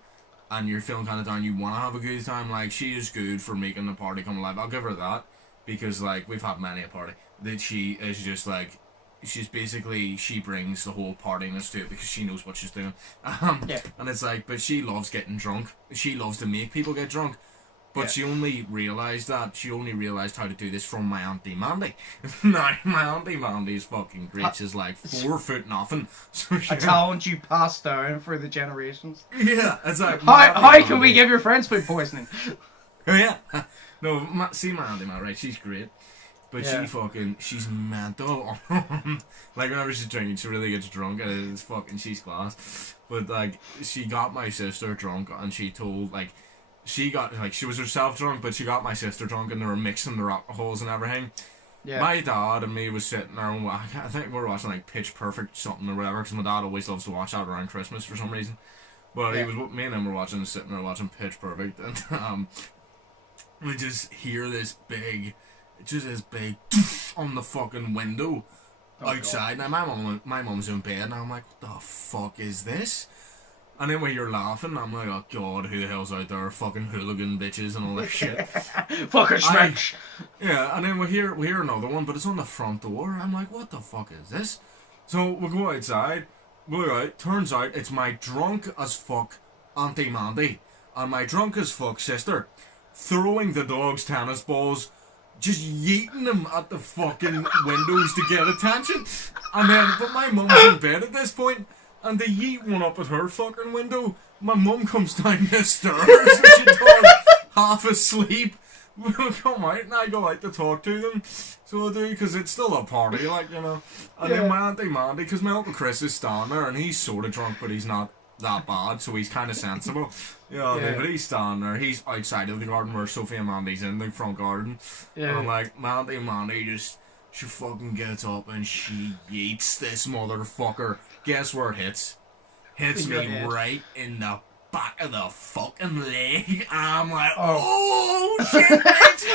and you're feeling kind of down. You want to have a good time. Like she is good for making the party come alive. I'll give her that because like we've had many a party that she is just like. She's basically, she brings the whole partiness to it because she knows what she's doing. And it's like, but she loves getting drunk. She loves to make people get drunk. But she only realised how to do this from my Auntie Mandy. Now, my Auntie Mandy is fucking great. She's like 4 foot nothing. So a talent you passed down for the generations. Yeah, it's like... How can we give your friends food poisoning? Yeah. No, see my Auntie Mandy, right? She's great. But she's mental. Like, whenever she's drinking, she really gets drunk, and it's fucking, she's class. But, like, she got my sister drunk, and she told, like, she was herself drunk, but she got my sister drunk, and they were mixing the alcohols and everything. Yeah. My dad and me was sitting there, and I think we were watching, like, Pitch Perfect something or whatever, because my dad always loves to watch that around Christmas for some reason. But me and him were sitting there watching Pitch Perfect, and, we just hear this big on the fucking window outside. God. Now my mum's in bed, and I'm like, what the fuck is this? And then when you're laughing, I'm like, oh god, who the hell's out there? Fucking hooligan bitches and all that shit. Fucking smash. Yeah, and then we hear another one, but it's on the front door. I'm like, what the fuck is this? So we go outside, we look out, turns out it's my drunk as fuck Auntie Mandy and my drunk as fuck sister throwing the dog's tennis balls, just yeeting them at the fucking windows to get attention. And then, but my mum's in bed at this point, and they yeet one up at her fucking window. My mum comes down the stairs, and she's half asleep. We'll come out, and I go out to talk to them. So I do, because it's still a party, like, you know. And then my Auntie Mandy, because my Uncle Chris is standing there, and he's sort of drunk, but he's not that bad, so he's kind of sensible. But he's standing there. He's outside of the garden where Sophie and Mandy's in the front garden. Yeah. And I'm like, Mandy she fucking gets up and she yeets this motherfucker. Guess where it hits? Hits me right in the back of the fucking leg. And I'm like, oh shit, bitch!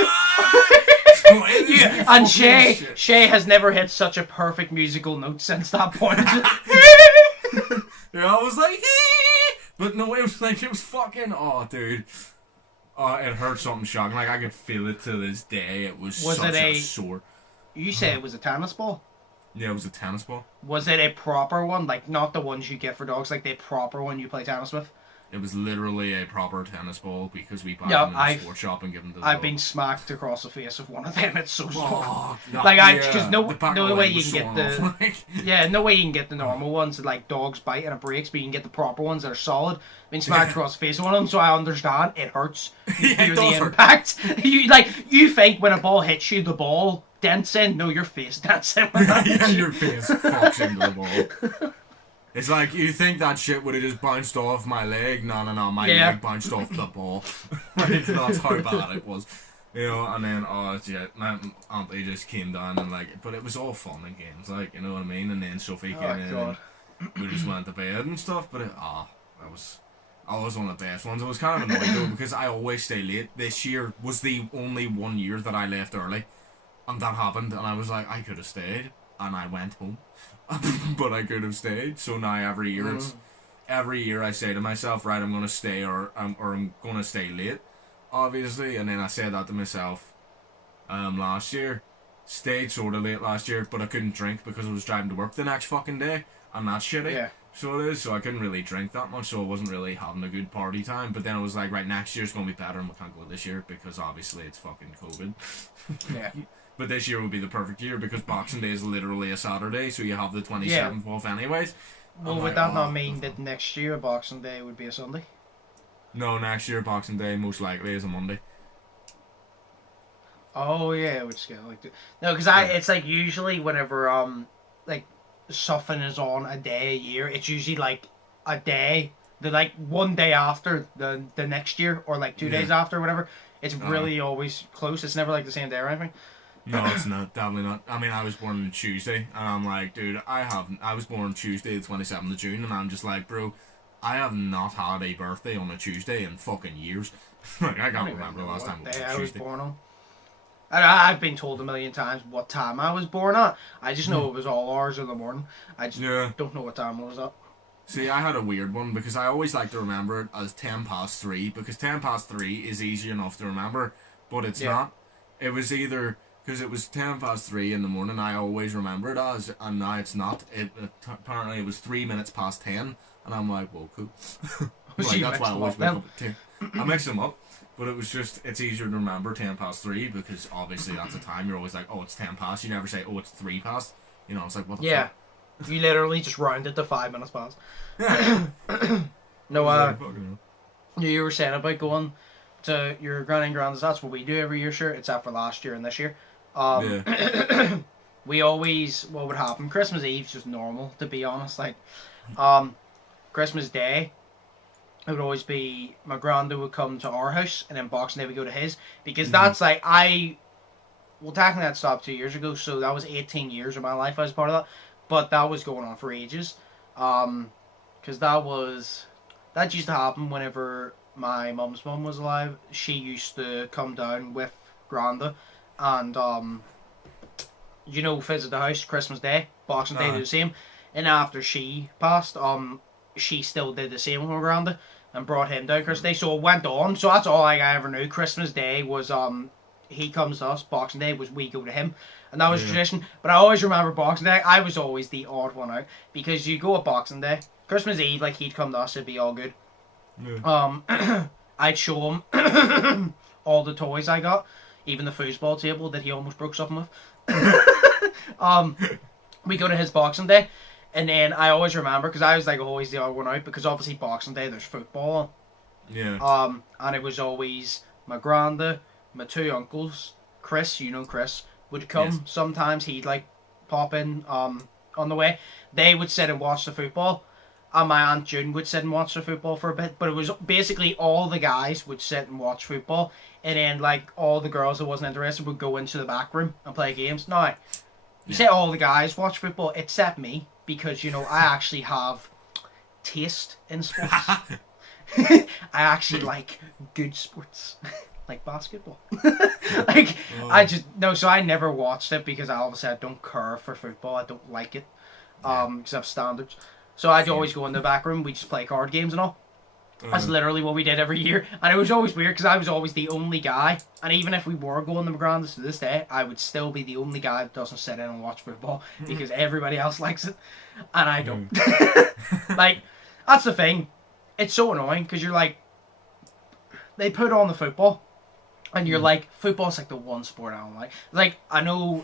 And Shay has never hit such a perfect musical note since that point. Yeah, I was like, but no, it was fucking, oh, dude. It hurt something shocking. Like, I could feel it to this day. It was such a sore. You said it was a tennis ball? Yeah, it was a tennis ball. Was it a proper one? Like, not the ones you get for dogs, like the proper one you play tennis with? It was literally a proper tennis ball because we buy them in the sports shop and give them to the I've dog. Been smacked across the face with one of them. It's so small. No way you can get no way you can get the normal ones that like dogs bite and it breaks, but you can get the proper ones that are solid. I've been smacked across the face with one of them, so I understand it hurts. You feel the impact. You think when a ball hits you, the ball dents in. No, your face dents in. Your face fucks into the ball. It's like, you think that shit would have just bounced off my leg? No, my leg bounced off the ball. Right? That's how bad it was. You know, and then, my auntie just came down and like, but it was all fun and games, like, you know what I mean? And then Sophie came in and we just went to bed and stuff, but that was one of the best ones. I was kind of annoyed though, because I always stay late. This year was the only 1 year that I left early, and that happened, and I was like, I could have stayed, and I went home. But I could have stayed. So now every year I say to myself, right, I'm gonna stay or I'm gonna stay late, obviously. And then I said that to myself last year. Stayed sort of late last year, but I couldn't drink because I was driving to work the next fucking day, and that's shitty. Yeah. So it is. So I couldn't really drink that much, so I wasn't really having a good party time. But then I was like, right, next year's gonna be better, and we can't go this year because obviously it's fucking COVID. Yeah. But this year would be the perfect year because Boxing Day is literally a Saturday, so you have the 27th off anyways. Well, would that not mean that next year Boxing Day would be a Sunday? No, next year Boxing Day most likely is a Monday. Oh yeah, which is like no, because it's like usually whenever like something is on a day a year, it's usually like a day, like 1 day after the next year, or like 2 days after, or whatever. It's really always close. It's never like the same day or anything. No, it's not. Definitely not. I mean, I was born on Tuesday, and I'm like, dude, I was born Tuesday, the 27th of June, and I'm just like, bro, I have not had a birthday on a Tuesday in fucking years. Like, I can't remember the last time it was I was Tuesday. born on. I've been told a million times what time I was born at. I just know it was all hours of the morning. I just don't know what time it was at. See, I had a weird one because I always like to remember it as 3 because 3 is easy enough to remember, but it's not. It was either, because it was 3 in the morning, I always remember it as, and now it's not. Apparently it was 3 minutes past 10, and I'm like, well, cool. Like, that's why I always wake up at 10. I mix them up. But it was just, it's easier to remember 3 because obviously that's a time. You're always like, oh, it's 10 past. You never say, oh, it's 3 past. You know, it's like, what the fuck? You literally just round it to 5 minutes past. No, you were saying about going to your granny and grand's. That's what we do every year, sure, except for last year and this year. We always, what would happen, Christmas Eve's just normal, to be honest. Like, Christmas Day, it would always be my granddad would come to our house, and then Boxing Day would go to his, because that's like, well, technically that stopped 2 years ago, so that was 18 years of my life I was part of that, but that was going on for ages, because that used to happen whenever my mum's mum was alive. She used to come down with Granda, and visit the house Christmas Day, Boxing Day, do the same, and after she passed, she still did the same with my Granda and brought him down Christmas Day, so it went on. So that's all I ever knew. Christmas Day was he comes to us, Boxing Day was we go to him, and that was tradition. But I always remember Boxing Day, I was always the odd one out, because you go at Boxing Day, Christmas Eve, like, he'd come to us, it'd be all good. I'd show him all the toys I got, even the foosball table that he almost broke something with. We go to his Boxing Day, and then I always remember, because I was like always the odd one out, because obviously Boxing Day there's football. And it was always my granda, my two uncles, Chris, Chris, would come. Sometimes he'd like pop in on the way. They would sit and watch the football, and my Aunt June would sit and watch the football for a bit. But it was basically all the guys would sit and watch football, and then like all the girls that wasn't interested would go into the back room and play games. Now, you say all the guys watch football except me, because I actually have taste in sports. I actually like good sports. Like basketball. So I never watched it, because I don't care for football. I don't like it. Because I have standards. So I'd always go in the back room, we just play card games and all. That's literally what we did every year. And it was always weird, because I was always the only guy. And even if we were going to McGranda's to this day, I would still be the only guy that doesn't sit in and watch football, because everybody else likes it. And I don't. Like, that's the thing. It's so annoying, because you're like, they put on the football, and you're like, football's like the one sport I don't like. Like, I know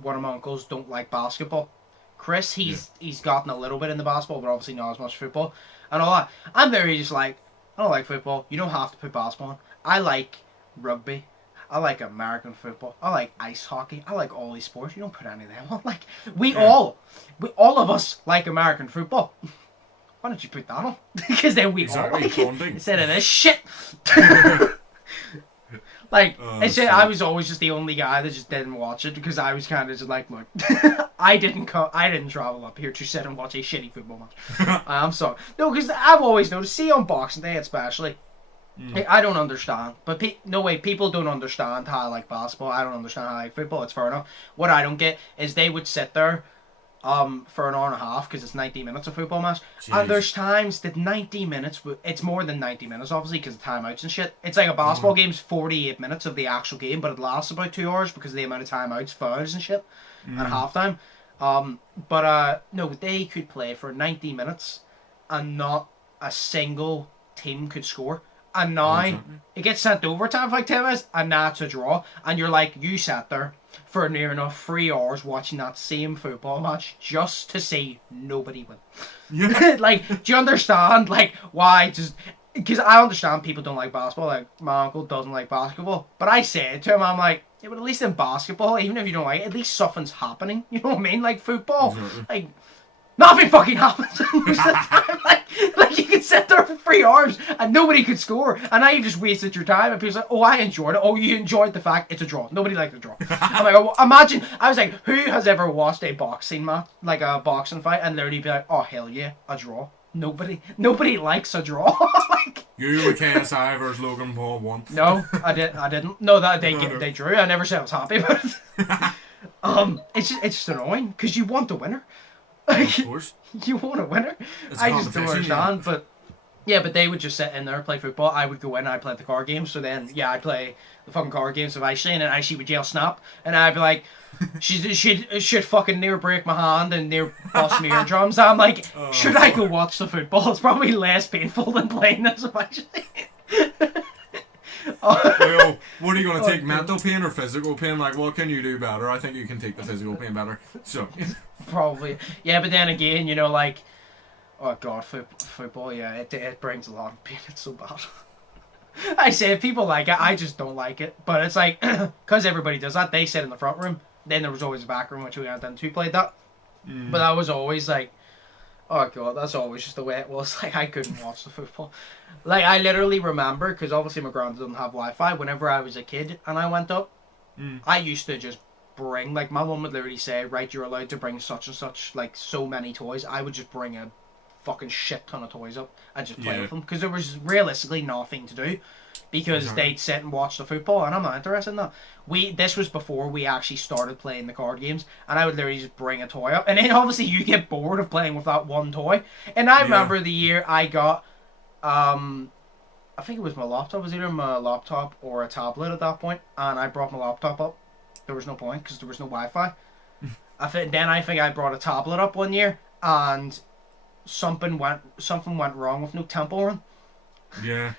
one of my uncles don't like basketball. Chris, he's gotten a little bit into basketball, but obviously not as much football and all that. I'm very just like, I don't like football. You don't have to put basketball on. I like rugby. I like American football. I like ice hockey. I like all these sports. You don't put any of them on. Like, all of us like American football. Why don't you put that on? Because then we all like it instead of this shit. Like, I was always just the only guy that just didn't watch it, because I was kind of just like, look, I didn't travel up here to sit and watch a shitty football match. I'm sorry. No, because I've always noticed, see on Boxing Day especially, I don't understand. But people don't understand how I like basketball. I don't understand how I like football. It's fair enough. What I don't get is they would sit there for an hour and a half, because it's 90 minutes of football match. Jeez. And there's times that 90 minutes, it's more than 90 minutes obviously, because of timeouts and shit. It's like a basketball game's 48 minutes of the actual game, but it lasts about 2 hours because of the amount of timeouts, fouls and shit, and halftime. No, they could play for 90 minutes and not a single team could score. And now it gets sent to overtime for like 10 minutes, and that's a draw. And you're like, you sat there for near enough 3 hours watching that same football match just to see nobody win. Yeah. Like, do you understand? Like, why? Just because I understand people don't like basketball. Like, my uncle doesn't like basketball, but I said to him, I'm like, yeah, but at least in basketball, even if you don't like it, at least something's happening. You know what I mean? Like football, like nothing fucking happens most of the time. Like, you could sit there for 3 hours and nobody could score. And now you just wasted your time. And people's like, oh, I enjoyed it. Oh, you enjoyed the fact it's a draw. Nobody liked the draw. I'm like, oh, imagine. I was like, who has ever watched a boxing match, like a boxing fight, and literally be like, oh, hell yeah, a draw? Nobody likes a draw. Like, you were KSI versus Logan Paul won. No, I didn't. No, that they drew. I never said I was happy about it. It's just annoying because you want the winner. Like, of course. You want a winner. It's I just don't understand. Yeah. But they would just sit in there, play football. I would go in, I'd play the card games. So then, yeah, I'd play the fucking card games with Ashley, and then Ashley would yell snap, and I'd be like, she'd fucking near break my hand and near bust my eardrums. I'm like, should I go watch the football? It's probably less painful than playing this with Ashley. Well, what are you going to take, mental pain or physical pain? Like, what can you do better? I think you can take the physical pain better. So probably. Yeah, but then again, you know, like, oh god, football, yeah, it brings a lot of pain. It's so bad. I say if people like it, I just don't like it. But it's like, because everybody does that, they sit in the front room. Then there was always a back room, which we went into, played that. But that was always like, oh god, that's always just the way it was. Like, I couldn't watch the football. Like, I literally remember, because obviously my granddad doesn't have Wi-Fi, whenever I was a kid and I went up, I used to just bring, like, my mum would literally say, right, you're allowed to bring such and such, like, so many toys. I would just bring a fucking shit ton of toys up and just play with them, because there was realistically nothing to do, because they'd sit and watch the football, and I'm not interested in that. This was before we actually started playing the card games, and I would literally just bring a toy up, and then obviously you get bored of playing with that one toy. And I remember the year I got I think it was my laptop. It was either my laptop or a tablet at that point, and I brought my laptop up. There was no point because there was no Wi-Fi. I think I brought a tablet up one year, and something went wrong with no tempo run. Yeah.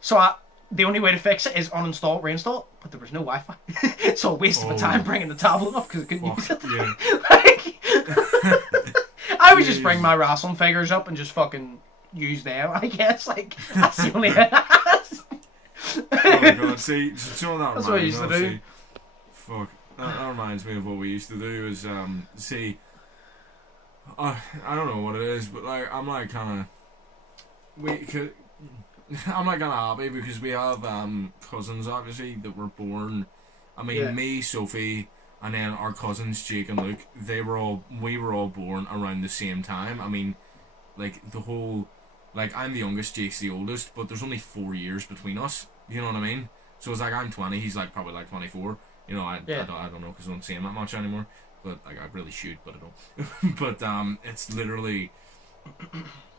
So the only way to fix it is uninstall, reinstall, but there was no Wi-Fi. So I wasted my time bringing the tablet up because I couldn't use it. Yeah. Like, I would just bring my wrestling figures up and just fucking use them, I guess. Like, that's the only oh my god, see, so that's what I used to do. See, fuck. That reminds me of what we used to do is, see, I don't know what it is, but like, I'm like kind of happy because we have cousins obviously that were born. I mean, me, Sophie, and then our cousins Jake and Luke. We were all born around the same time. I mean, like the whole, like I'm the youngest, Jake's the oldest, but there's only 4 years between us. You know what I mean? So it's like I'm 20, he's like probably like 24. You know, I don't know because I don't see him that much anymore. But like I really should, but I don't. But it's literally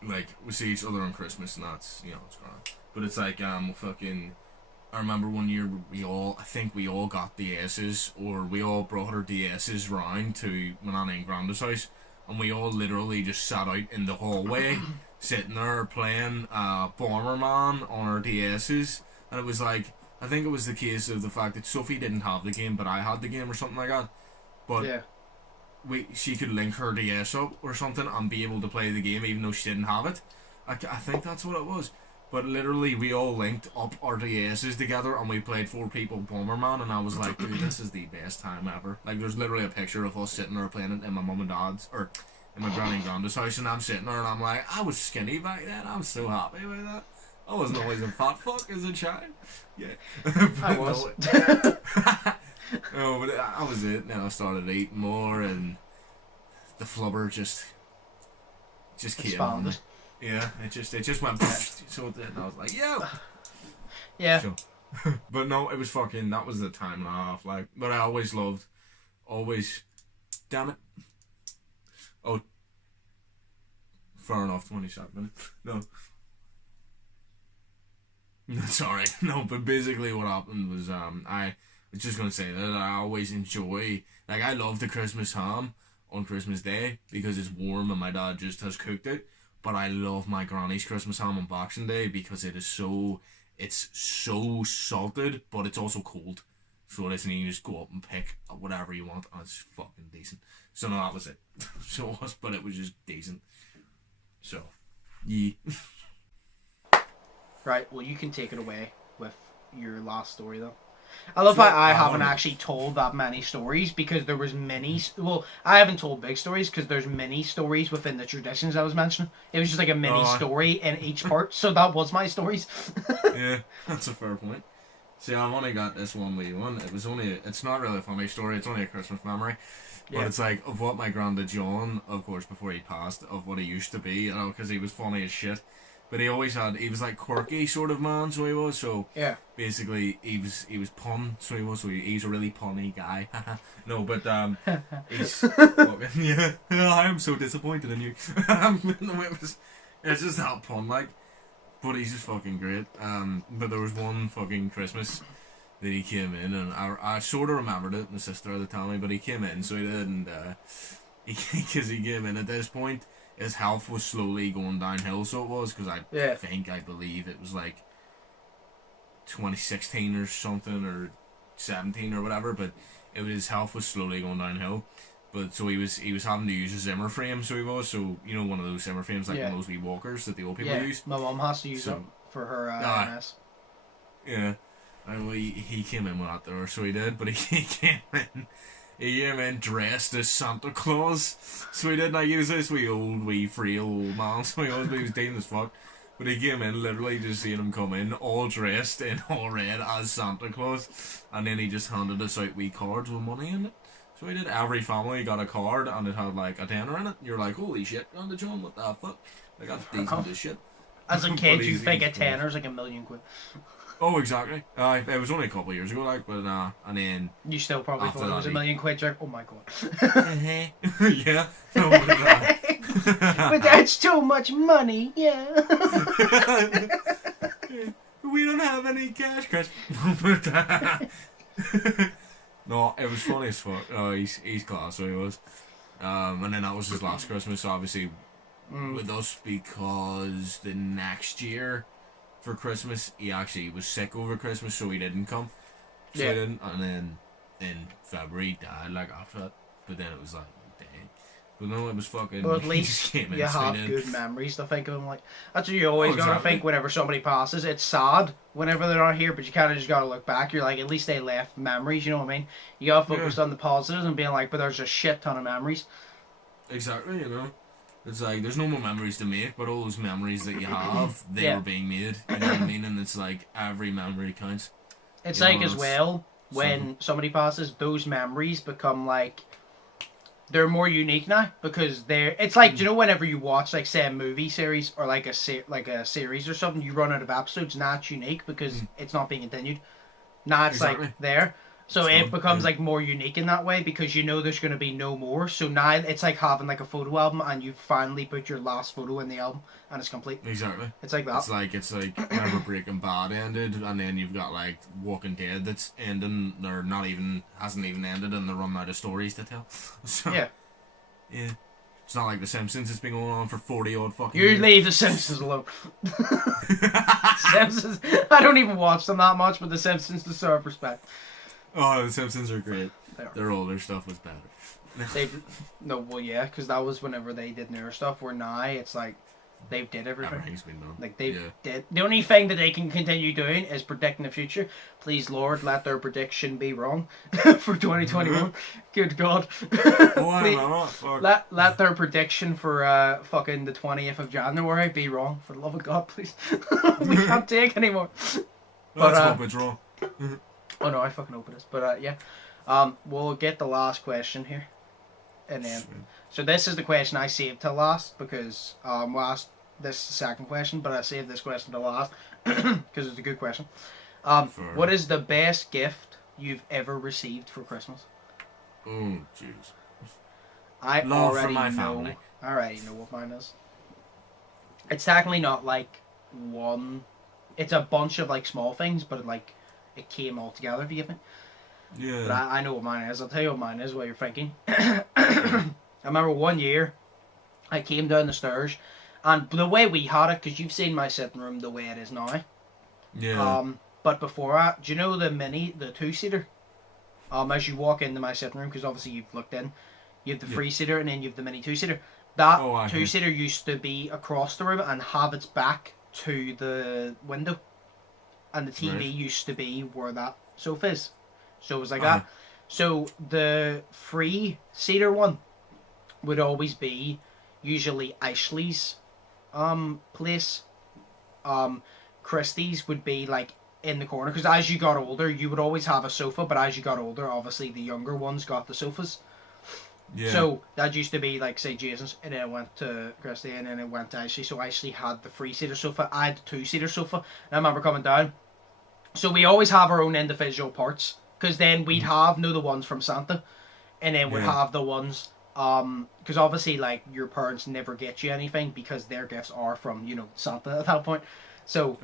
like we see each other on Christmas, and that's, you know, it's grand. But it's like fucking. I remember one year I think we all got DS's, or we all brought our DS's round to my nanny and granddad's house, and we all literally just sat out in the hallway, sitting there playing Bomberman on our DS's, and it was like, I think it was the case of the fact that Sophie didn't have the game, but I had the game or something like that. But she could link her DS up or something and be able to play the game even though she didn't have it. I think that's what it was. But literally, we all linked up our DS's together and we played 4 people Bomberman, and I was like, dude, this is the best time ever. Like, there's literally a picture of us sitting there playing it in my mum and dad's, or in my granny and granddad's house, and I'm sitting there and I'm like, I was skinny back then. I'm so happy with that. I wasn't always a fat fuck as a child. Yeah. I was. Oh, but that was it. Then I started eating more, and the flubber just came on. Yeah, it just went so then I was like, yo. Yeah. So, but no, it was fucking, that was the time and a half, like, but I always damn it. Oh, fair enough, 27 minutes. No. Sorry, no, but basically what happened was, I was just gonna say that I always enjoy, like, I love the Christmas ham on Christmas Day because it's warm and my dad just has cooked it. But I love my granny's Christmas ham on Boxing Day because it's so salted, but it's also cold. So listen, you just go up and pick whatever you want, and it's fucking decent. So no, that was it. So it was, but it was just decent. So, yeah. Right, well, you can take it away with your last story, though. I love So, how I I haven't don't know. actually told that many stories because there was many. Well, I haven't told big stories because there's many stories within the traditions I was mentioning. It was just like a mini Oh, story in each part, so that was my stories. yeah, that's a fair point. See, I've only got this one wee one. It's not really a funny story, it's only a Christmas memory. But Yeah. it's like, of what my granddad John, of course, before he passed, of what he used to be, because he was funny as shit. But he was like quirky sort of man, so he was. So Yeah. basically, he was pun, so he was. So he's a really punny guy. No, but he's fucking, yeah. I am so disappointed in you. No, it's just that pun, like. But he's just fucking great. But there was one fucking Christmas that he came in, and I sort of remembered it. My sister had to tell me, but he came in, so he did, and because he came in at this point, his health was slowly going downhill. So it was because I believe it was like 2016 or something, or 17 or whatever. But his health was slowly going downhill. But so he was having to use a Zimmer frame, so one of those Zimmer frames like those wee walkers that the old people use. My mum has to use them for her MS. Yeah, and he came in with that there, so he did. But he came in dressed as Santa Claus, so he did. Like he was this wee frail old man, so he was dating as fuck. But he came in literally just seeing him come in, all dressed in all red as Santa Claus, and then he just handed us out wee cards with money in it. So he did. Every family got a card and it had like a tenner in it. You're like, holy shit, Grandad John, what the fuck? Like, that's decent as shit. As a kid, you think a tenner's like £1,000,000. Oh, exactly. It was only a couple of years ago, like, but and then you still probably thought it was £1,000,000. You're like, oh my god. Yeah. No, but that's too much money. Yeah. We don't have any cash, Chris. No, it was funny as fuck. Oh, he's class, so he was. And then that was his last Christmas, obviously, with us, because the next year for Christmas, he actually was sick over Christmas, so he didn't come. So he didn't, and then in February he died, like, after that. But then it was like, dang. But no, it was fucking... Well, at least you have good memories to think of them. Like, that's what you always gotta think whenever somebody passes. It's sad whenever they're not here, but you kind of just gotta look back. You're like, at least they left memories, you know what I mean? You gotta focus on the positives and being like, but there's a shit ton of memories. Exactly, you know? It's like, there's no more memories to make, but all those memories that you have, they were being made, you know what I mean? And it's like, every memory counts. It's like, as well, when somebody passes, those memories become like... They're more unique now because it's like, do you know, whenever you watch, like, say, a movie series or like a series or something, you run out of episodes. Now it's unique because it's not being continued. Now it's like there, so it becomes like more unique in that way because you know there's going to be no more. So now it's like having like a photo album and you finally put your last photo in the album and it's complete. Exactly. It's like that. It's like whenever Breaking Bad ended, and then you've got like Walking Dead that's ending, or hasn't even ended, and they're running out of stories to tell. So yeah. It's not like The Simpsons. It's been going on for 40 odd fucking years. You leave The Simpsons alone. Simpsons. I don't even watch them that much, but The Simpsons deserve respect. Oh, The Simpsons are great. Their older stuff was better. Because that was whenever they did newer stuff. Where now it's like they did everything. Everything's been done. Like they did. The only thing that they can continue doing is predicting the future. Please, Lord, let their prediction be wrong for 2021. Good God. Let their prediction for fucking the 20th of January be wrong. For the love of God, please. We can't take anymore. Let's hope it's wrong. Oh no, I fucking hope it is. But we'll get the last question here, and then so this is the question I saved to last because this is the second question, but I saved this question to last because it's a good question. What is the best gift you've ever received for Christmas? Oh jeez. I Love already from my know. family. I already know what mine is. It's technically not like one. It's a bunch of like small things, but it came all together, if you get me. Yeah. But I know what mine is. I'll tell you what mine is while you're thinking. I remember one year, I came down the stairs, and the way we had it, because you've seen my sitting room the way it is now. Yeah. But before that, do you know the 2-seater? As you walk into my sitting room, because obviously you've looked in, you have the 3-seater and then you have the mini 2-seater. That 2-seater used to be across the room and have its back to the window. And the TV used to be where that sofas. So it was like that. So the 3-seater one would always be usually Ashley's place. Christie's would be like in the corner, because as you got older you would always have a sofa, but as you got older obviously the younger ones got the sofas. Yeah. So that used to be like, say, Jason's, and then it went to Christie, and then it went to Ashley. So Ashley had the 3-seater sofa, I had the 2-seater sofa, and I remember coming down. So we always have our own individual parts, because then we'd have the ones from Santa, and then we'd have the ones because obviously like your parents never get you anything because their gifts are from Santa at that point. So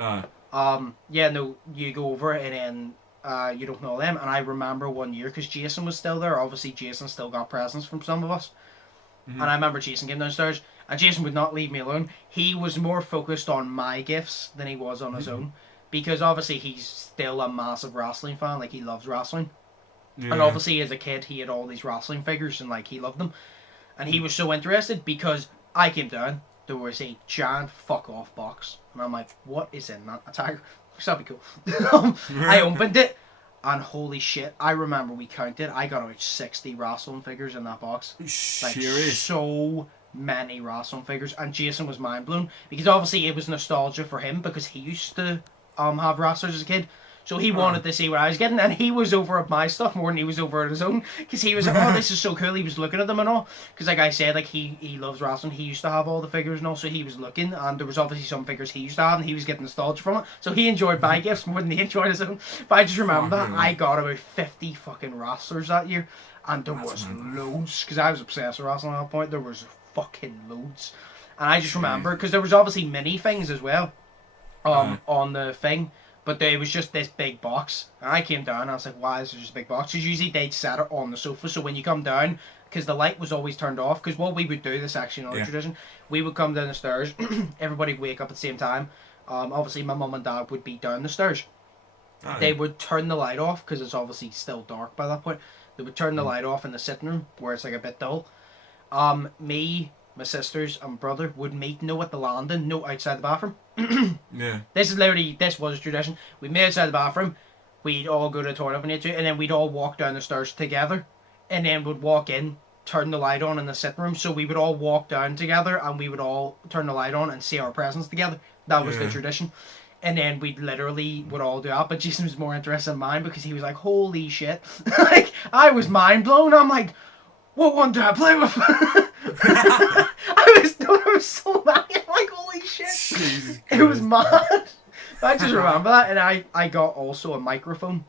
you go over and then you don't know them. And I remember one year, because Jason was still there, obviously Jason still got presents from some of us. And I remember Jason came downstairs, and Jason would not leave me alone. He was more focused on my gifts than he was on his own, because obviously he's still a massive wrestling fan, like he loves wrestling. And obviously as a kid he had all these wrestling figures and like he loved them, and he was so interested because I came down, there was a giant fuck off box, and I'm like, what is in that? A tiger? That'd be cool. I opened it, and holy shit, I remember we counted, I got about 60 wrestling figures in that box. Like, serious? So many wrestling figures, and Jason was mind blown, because obviously it was nostalgia for him, because he used to have wrestlers as a kid. So he wanted to see what I was getting, and he was over at my stuff more than he was over at his own, because he was like, oh, this is so cool. He was looking at them and all, because like I said, like he loves wrestling. He used to have all the figures and all, so he was looking, and there was obviously some figures he used to have, and he was getting nostalgia from it. So he enjoyed my gifts more than he enjoyed his own. But I just remember that I got about 50 fucking wrestlers that year, and there was loads, because I was obsessed with wrestling at that point. There was fucking loads, and I just remember, because there was obviously mini things as well on the thing. But it was just this big box. And I came down and I was like, why is there just a big box? Because usually they'd set it on the sofa. So when you come down, because the light was always turned off, because what we would do, this is actually another tradition, we would come down the stairs, everybody would wake up at the same time. Obviously my mum and dad would be down the stairs. They would turn the light off, because it's obviously still dark by that point. They would turn the light off in the sitting room, where it's like a bit dull. Me, my sisters and brother would meet at the landing, outside the bathroom. This was a tradition. We'd meet outside the bathroom, we'd all go to the toilet if we need to, and then we'd all walk down the stairs together, and then we'd walk in, turn the light on in the sitting room, so we would all walk down together, and we would all turn the light on and see our presents together. That was the tradition. And then we literally would all do that, but Jason was more interested in mine, because he was like, holy shit. Like, I was mind blown. I'm like, what one do I play with? I was so mad. I'm like, holy shit. It was mad. I just remember that. And I got also a microphone.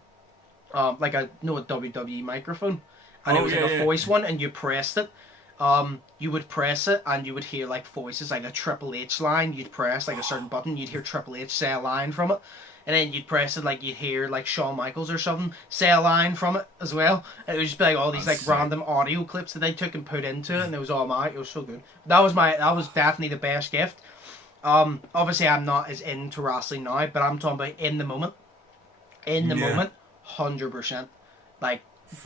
Like a WWE microphone. And it was like a voice one, and you pressed it. You would press it, and you would hear like voices, like a Triple H line. You'd press like a certain button, you'd hear Triple H say a line from it. And then you'd press it, like you'd hear like Shawn Michaels or something say a line from it as well. And it would just be like all these random audio clips that they took and put into it, and it was all mine. It was so good. That was definitely the best gift. Obviously I'm not as into wrestling now, but I'm talking about in the moment. In the moment, 100%. Like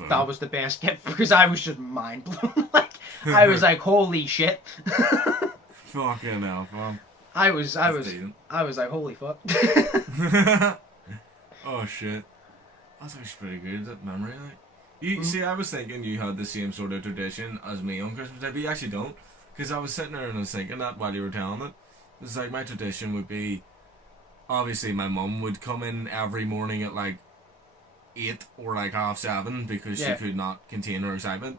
that was the best gift, because I was just mind blown. Like I was like, holy shit. Fucking hell, fam. I was like, holy fuck. Oh shit. That's actually pretty good, that memory. Like, you see, I was thinking you had the same sort of tradition as me on Christmas Day, but you actually don't. Because I was sitting there and I was thinking that while you were telling it. It's like my tradition would be, obviously my mum would come in every morning at like 8 or like 7:30, because she could not contain her excitement.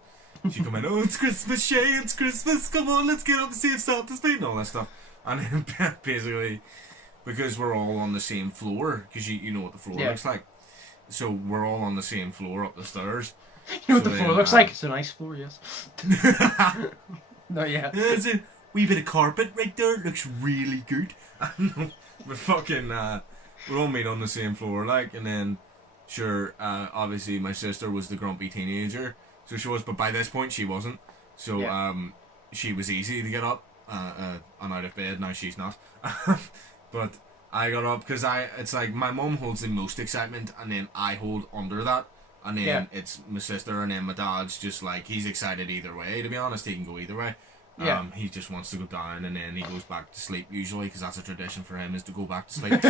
She'd come in, oh, it's Christmas, Shay, it's Christmas, come on, let's get up and see if Santa's feet and all that stuff. And then basically, because we're all on the same floor, because you know what the floor looks like, so we're all on the same floor up the stairs. You know what the floor looks like? It's a nice floor, yes. No, yeah. There's a wee bit of carpet right there, it looks really good. We're fucking, we'll all meet on the same floor, like, and then, sure, obviously my sister was the grumpy teenager, so she was, but by this point she wasn't, so she was easy to get up. I'm out of bed now. She's not, but I got up because it's like my mum holds the most excitement, and then I hold under that, and then it's my sister, and then my dad's just like, he's excited either way. To be honest, he can go either way. He just wants to go down, and then he goes back to sleep usually, because that's a tradition for him, is to go back to sleep.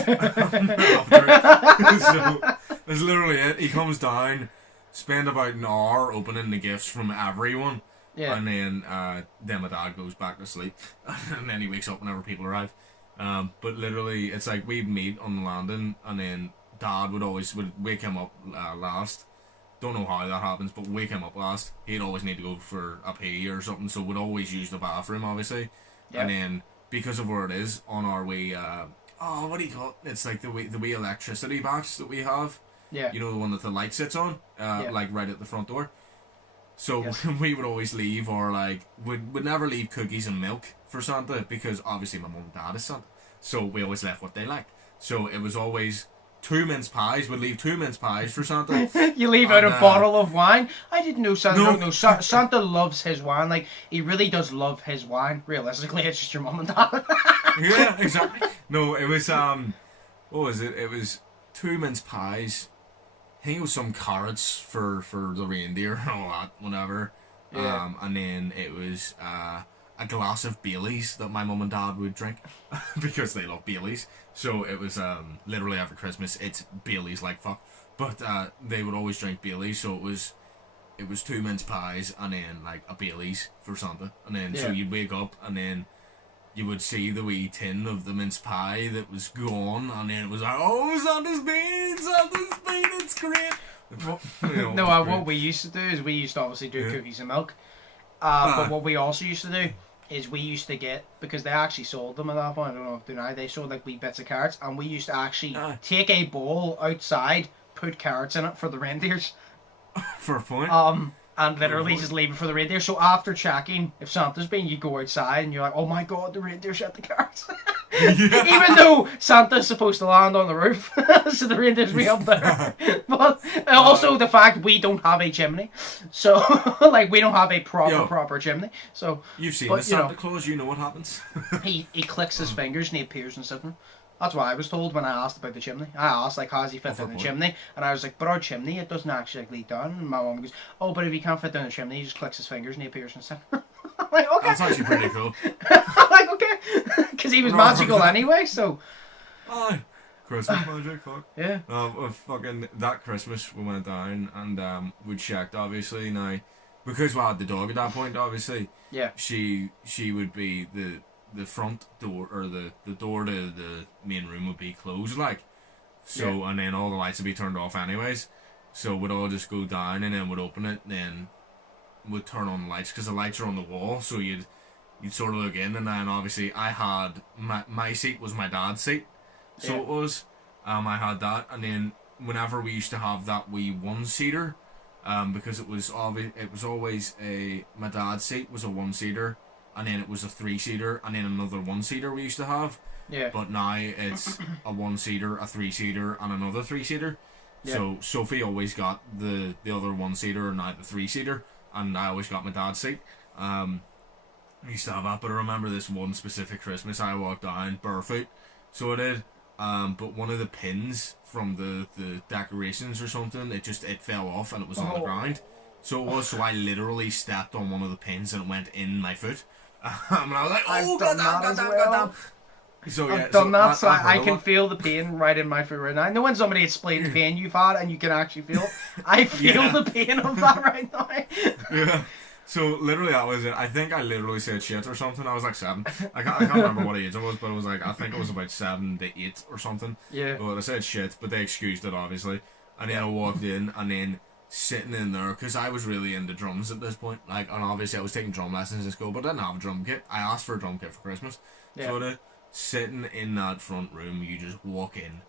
So That's literally it. He comes down, spend about an hour opening the gifts from everyone, and then my dad goes back to sleep, and then he wakes up whenever people arrive. But literally, it's like we'd meet on the landing, and then Dad would wake him up last. Don't know how that happens, but wake him up last. He'd always need to go for a pee or something, so we'd always use the bathroom, obviously. Yep. And then, because of where it is, on our way, what do you call it? It's like the wee electricity box that we have. Yeah. You know, the one that the light sits on? Like right at the front door. So we would always leave, or like, we'd never leave cookies and milk for Santa, because obviously my mum and dad is Santa. So we always left what they liked. So it was always 2 mince pies. We'd leave 2 mince pies for Santa. You leave out a bottle of wine. I didn't know Santa. No, Santa loves his wine. Like, he really does love his wine. Realistically, it's just your mum and dad. Yeah, exactly. No, it was what was it? It was 2 mince pies. I think it was some carrots for the reindeer and all that, whatever. Yeah. And then it was a glass of Baileys that my mum and dad would drink because they love Baileys. So it was literally every Christmas it's Baileys like fuck. But they would always drink Baileys, so it was 2 mince pies and then like a Baileys for Santa. And then so you'd wake up and then you would see the wee tin of the mince pie that was gone, and then it was like, oh, Santa's been, it's great. What we used to do is we used to obviously do cookies and milk. But what we also used to do is we used to get, because they actually sold them at that point, I don't know if they do now, they sold like wee bits of carrots, and we used to actually take a bowl outside, put carrots in it for the reindeers. For a point? And literally just leave it for the reindeer. So after checking, if Santa's been, you go outside and you're like, oh my god, the reindeer shut the carrots. Even though Santa's supposed to land on the roof, so the reindeer's way up there. But also the fact we don't have a chimney. So, like, we don't have a proper chimney. So you've seen the Santa Claus, you know what happens. he clicks his fingers and he appears in sitting room. That's what I was told when I asked about the chimney. I asked, like, how does he fit in the chimney? And I was like, but our chimney, it doesn't actually like, lead down. And my mum goes, oh, but if he can't fit down the chimney, he just clicks his fingers and he appears in the I'm like, okay. That's actually pretty cool. I'm like, okay. Because he was magical anyway, so. Aye. Christmas magic, fuck. Yeah. Fucking that Christmas we went down and we checked, obviously. Now, because we had the dog at that point, obviously. Yeah. She would be the front door, or the door to the main room would be closed, like, so, and then all the lights would be turned off anyways, so we'd all just go down and then we'd open it and then we'd turn on the lights, because the lights are on the wall, so you'd sort of look in, and then obviously I had my seat was my dad's seat, so it was I had that, and then whenever we used to have that wee one-seater, because it was always my dad's seat was a one-seater, and then it was a 3-seater, and then another 1-seater we used to have. Yeah. But now it's a 1-seater, a 3-seater, and another 3-seater. Yeah. So Sophie always got the other 1-seater, and now the 3-seater, and I always got my dad's seat. I used to have that, but I remember this one specific Christmas, I walked down barefoot, so I did. But one of the pins from the decorations or something, it fell off, and it was on the ground. So I literally stepped on one of the pins, and it went in my foot. And I was like, oh, goddamn. So, I've done that, so I can feel the pain right in my foot right now. I know when somebody explains pain you've had and you can actually feel it. I feel the pain of that right now. Yeah. So literally that was it. I think I literally said shit or something. I was like 7. I can't remember what age it was, but it was like, I think it was about 7 to 8 or something. Yeah. But I said shit, but they excused it obviously. And then I walked in, and then sitting in there, because I was really into drums at this point, like, and obviously I was taking drum lessons in school, but I didn't have a drum kit. I asked for a drum kit for Christmas. So sitting in that front room, you just walk in,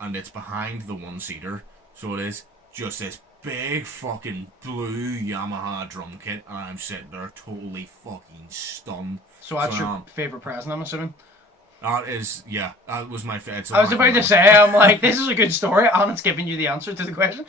and it's behind the 1-seater, so it is just this big fucking blue Yamaha drum kit, and I'm sitting there totally fucking stunned. So that's your favourite present, I'm assuming? That is, yeah, that was my favourite. I was about to say, I'm like, this is a good story, and it's giving you the answer to the question.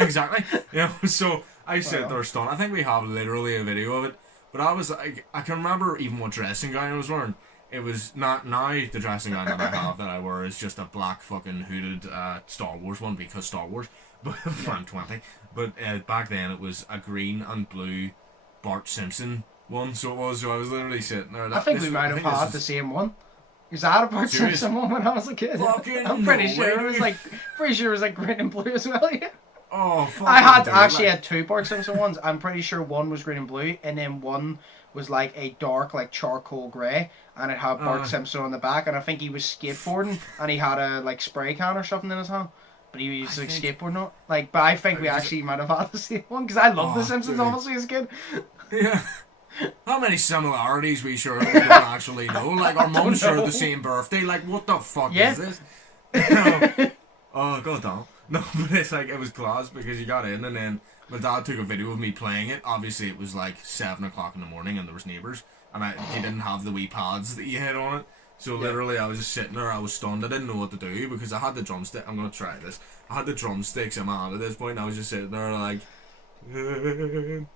Exactly. Yeah, so I sit there stunned. I think we have literally a video of it, but I was like, I can remember even what dressing gown I was wearing. It was not now the dressing gown that I have that I wear is just a black fucking hooded Star Wars one, because Star Wars, but I'm 20. But back then it was a green and blue Bart Simpson one, so I was literally sitting there. I think we might have had the same one. Because I had a Bart Serious? Simpson one when I was a kid. Fucking I'm pretty no sure way, it was dude. like green and blue as well. Yeah. Oh, fuck. I had dude, actually like- had two Bart Simpson ones. I'm pretty sure one was green and blue, and then one was like a dark, like charcoal grey, and it had Bart Simpson on the back. And I think he was skateboarding, and he had a like spray can or something in his hand. But he was like skateboarding on. Like, but I think we actually might have had the same one because I love the Simpsons dude. honestly as a kid. Yeah. How many similarities we share that we don't actually know? Like, our mum shared the same birthday. Like, what the fuck is this? Oh, god damn. No, but it's like, it was class because you got in and then my dad took a video of me playing it. Obviously, it was like 7 o'clock in the morning and there was neighbours. And he didn't have the wee pads that you had on it. So literally, I was just sitting there, I was stunned. I didn't know what to do because I had the drumstick. I'm going to try this. I had the drumsticks in my hand at this point and I was just sitting there like... And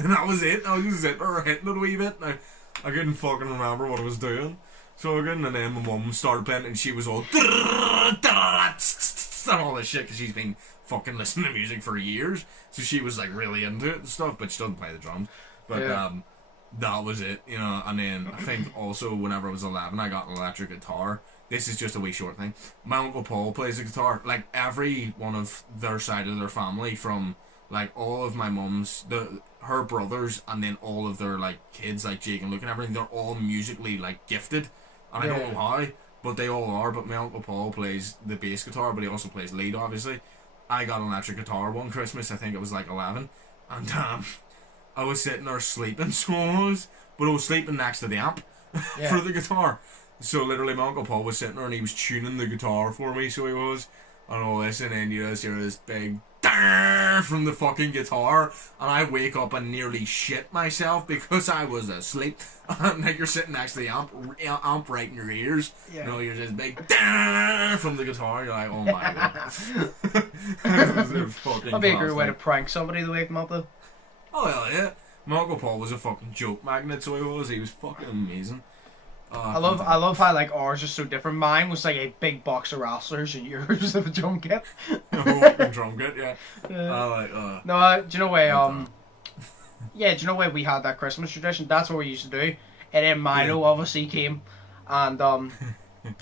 then that was it. I was just sitting there hitting it a wee bit. I couldn't fucking remember what I was doing. So again, and then my mum started playing and she was all and all this shit because she's been fucking listening to music for years. So she was like really into it and stuff, but she doesn't play the drums. But that was it, you know. And then I think also whenever I was 11, I got an electric guitar. This is just a wee short thing. My Uncle Paul plays the guitar. Like every one of their side of their family, from like all of my mum's, her brothers, and then all of their like kids, like Jake and Luke and everything, they're all musically like gifted. And I don't know how, but they all are. But my Uncle Paul plays the bass guitar, but he also plays lead, obviously. I got an electric guitar one Christmas, I think it was like 11. And I was sitting there sleeping, so I was, but I was sleeping next to the amp for the guitar. So literally my Uncle Paul was sitting there and he was tuning the guitar for me, so he was, and all this, and then you just hear this big from the fucking guitar, and I wake up and nearly shit myself because I was asleep. And like, you're sitting next to the amp right in your ears. You know, you're just big from the guitar. You're like, oh my god. It was fucking That'd be a great way to classic. prank somebody to wake them up though. Oh hell yeah. My Uncle Paul was a fucking joke magnet, so he was. He was fucking amazing. I love how like ours is so different. Mine was like a big box of Rasslers, and yours was a drum kit. A fucking drum kit, yeah. No, do you know why? Yeah, do you know why we had that Christmas tradition? That's what we used to do. And then Milo obviously came, and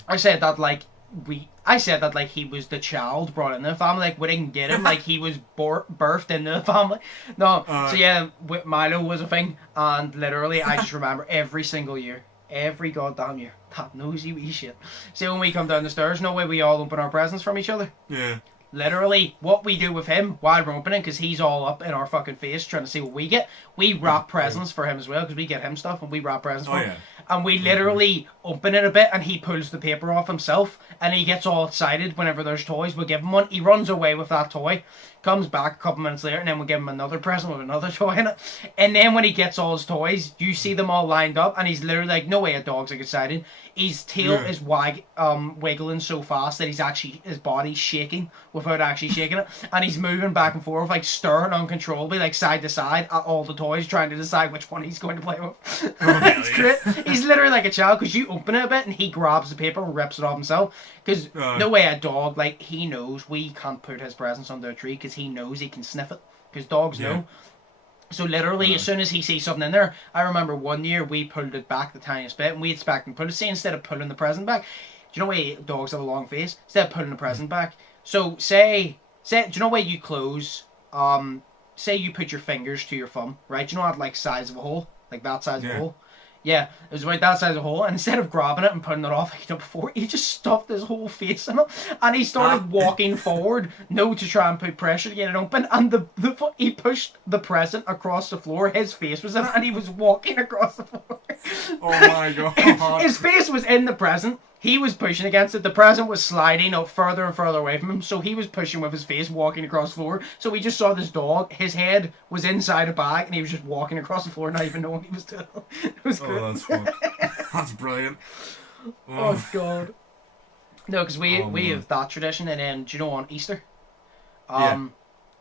I said that like he was the child brought into the family. Like we didn't get him. Like he was birthed into the family. No, so yeah, Milo was a thing, and literally I just remember every single year. Every goddamn year. That nosy wee shit. See, when we come down the stairs, no way we all open our presents from each other. Yeah. Literally, what we do with him while we're opening, because he's all up in our fucking face trying to see what we get, we wrap presents for him as well, because we get him stuff and we wrap presents for him. And we literally open it a bit and he pulls the paper off himself and he gets all excited whenever there's toys. We give him one. He runs away with that toy, comes back a couple minutes later, and then we give him another present with another toy in it. And then when he gets all his toys, you see them all lined up and he's literally like, no way a dog's like excited. His tail is wiggling so fast that his body's shaking without actually shaking it. And he's moving back and forth, like stirring uncontrollably, like side to side at all the toys, trying to decide which one he's going to play with. It's great. He's literally like a child, because you open it a bit and he grabs the paper and rips it off himself. Because no way a dog, like, he knows we can't put his presents under a tree because he knows he can sniff it. Because dogs know. So literally, as soon as he sees something in there, I remember one year we pulled it back the tiniest bit and we expect him to put it. See, instead of pulling the present back, do you know why dogs have a long face? Instead of pulling the present back. So say, do you know why you close, say you put your fingers to your thumb, right? Do you know that, like, size of a hole? Like that size of a hole? Yeah, it was about that size of a hole, and instead of grabbing it and putting it off like he did before, he just stuffed his whole face in it, and he started walking forward, to try and put pressure to get it open, and he pushed the present across the floor, his face was in it, and he was walking across the floor. Oh my god. His face was in the present, he was pushing against it, the present was sliding up further and further away from him, so he was pushing with his face, walking across the floor, so we just saw this dog, his head was inside a bag, and he was just walking across the floor, not even knowing he was doing it. It was great. Oh, that's fun. That's brilliant. Oh god. No, because we have that tradition, and then, do you know, on Easter,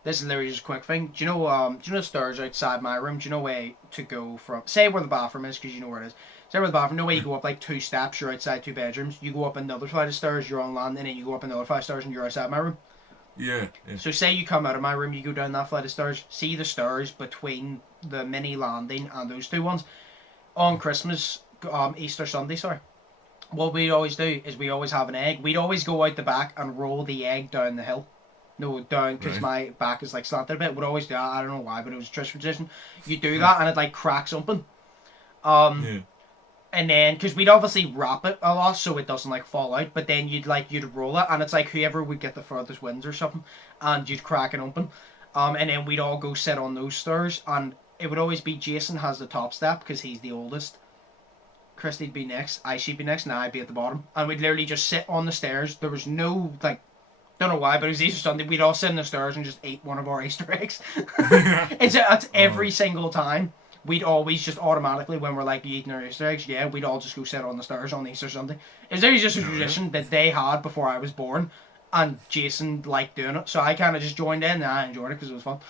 this is literally just a quick thing, do you know the stairs outside my room, do you know where to go from, say where the bathroom is, because you know where it is. Say where the bathroom, no way you go up like 2 steps, you're outside 2 bedrooms. You go up another flight of stairs, you're on land, and then you go up another flight of stairs and you're outside my room. Yeah. So say you come out of my room, you go down that flight of stairs, see the stairs between the mini landing and those 2 ones. on Christmas, Easter Sunday, sorry. What we always do is we always have an egg. We'd always go out the back and roll the egg down the hill. No, down, because my back is like slanted a bit. We'd always do that. I don't know why, but it was a tradition. You do that and it like cracks open. And then, because we'd obviously wrap it a lot so it doesn't like fall out, but then you'd roll it, and it's like whoever would get the furthest wins or something, and you'd crack it open. And then we'd all go sit on those stairs, and it would always be Jason has the top step because he's the oldest. Christy'd be next, she'd be next, and I'd be at the bottom. And we'd literally just sit on the stairs. There was no, like, don't know why, but it was Easter Sunday. We'd all sit on the stairs and just eat one of our Easter eggs. It's every single time. We'd always just automatically, when we're like eating our Easter eggs, we'd all just go sit on the stairs on Easter Sunday. It was just a tradition that they had before I was born, and Jason liked doing it, so I kind of just joined in, and I enjoyed it because it was fun.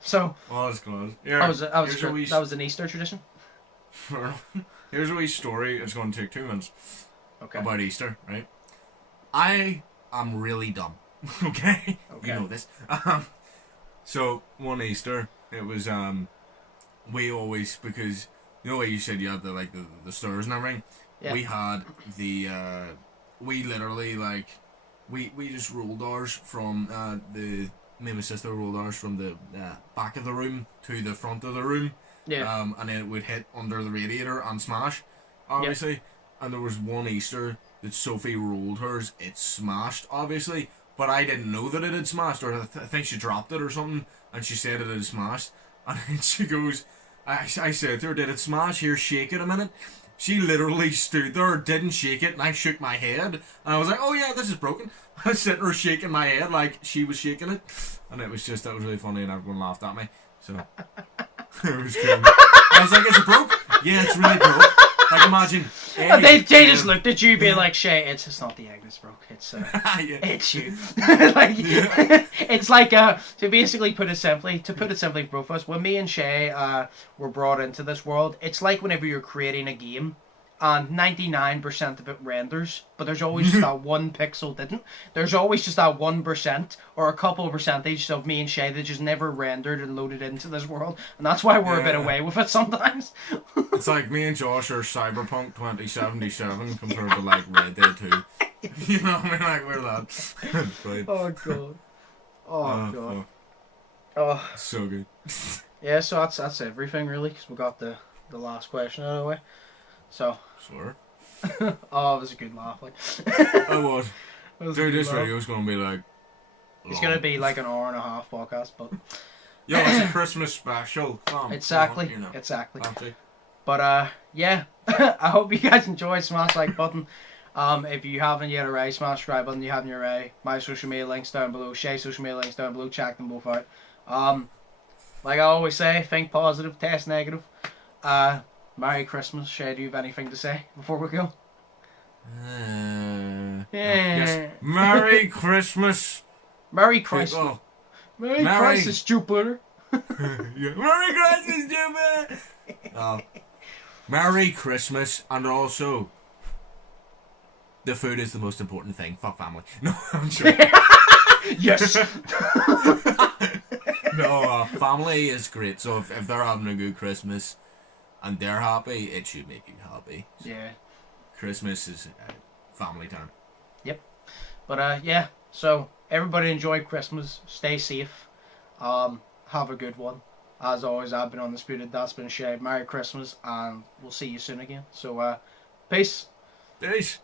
So, well, that's close. That was an Easter tradition. Here's a wee story. It's going to take 2 minutes. Okay. About Easter, right? I am really dumb. Okay? You know this. So one Easter, it was we always, because you know what you said you had the stars and everything. Yeah. We had the we literally we just rolled ours from me and my sister rolled ours from the back of the room to the front of the room. Yeah. And then it would hit under the radiator and smash, obviously. Yep. And there was one Easter that Sophie rolled hers. It smashed, obviously, but I didn't know that it had smashed, or I think she dropped it or something, and she said it had smashed. And then she goes, I said to her, did it smash? Here, shake it a minute. She literally stood there, didn't shake it, and I shook my head. And I was like, oh yeah, this is broken. I was sitting there shaking my head like she was shaking it. And that was really funny, and everyone laughed at me. So, it was cool. I was like, is it broke? Yeah, it's really broke. Like, imagine. And they just looked at you being like, Shay, it's not the egg that's broke, it's it's you. It's like to basically put it simply for both of us, when me and Shay were brought into this world, it's like whenever you're creating a game and 99% of it renders, but there's always just that 1 pixel didn't. There's always just that 1% or a couple of percentage of me and Shay that just never rendered and loaded into this world, and that's why we're a bit away with it sometimes. It's like me and Josh are Cyberpunk 2077 compared to like Red Dead 2. You know what I mean? Like, we're lads. Oh god. Oh god. Oh. So good. Yeah, so that's everything really, because we got the last question out of the way. So. Sure. Oh, it was a good laugh. Like. I was. Dude, this video's gonna be like. It's gonna be like an hour and a half podcast, but. Yo, it's a Christmas special. Exactly. But yeah, I hope you guys enjoyed. Smash the like button. If you haven't yet already, smash the subscribe button. You haven't yet already. My social media links down below. Shay's social media links down below. Check them both out. Like I always say, think positive, test negative. Merry Christmas. Shay, do you have anything to say before we go? Yes. Merry Christmas. Merry Christmas. Merry Christmas, Jupiter. Merry Christmas, Jupiter. Merry Christmas, and also, the food is the most important thing. Fuck family. No, I'm sure. Yes. No, family is great. So if they're having a good Christmas and they're happy, it should make you happy. So yeah. Christmas is family time. Yep. But yeah. So everybody enjoy Christmas. Stay safe. Have a good one. As always, I've been Undisputed. That's been Shay. Merry Christmas, and we'll see you soon again. So peace. Peace.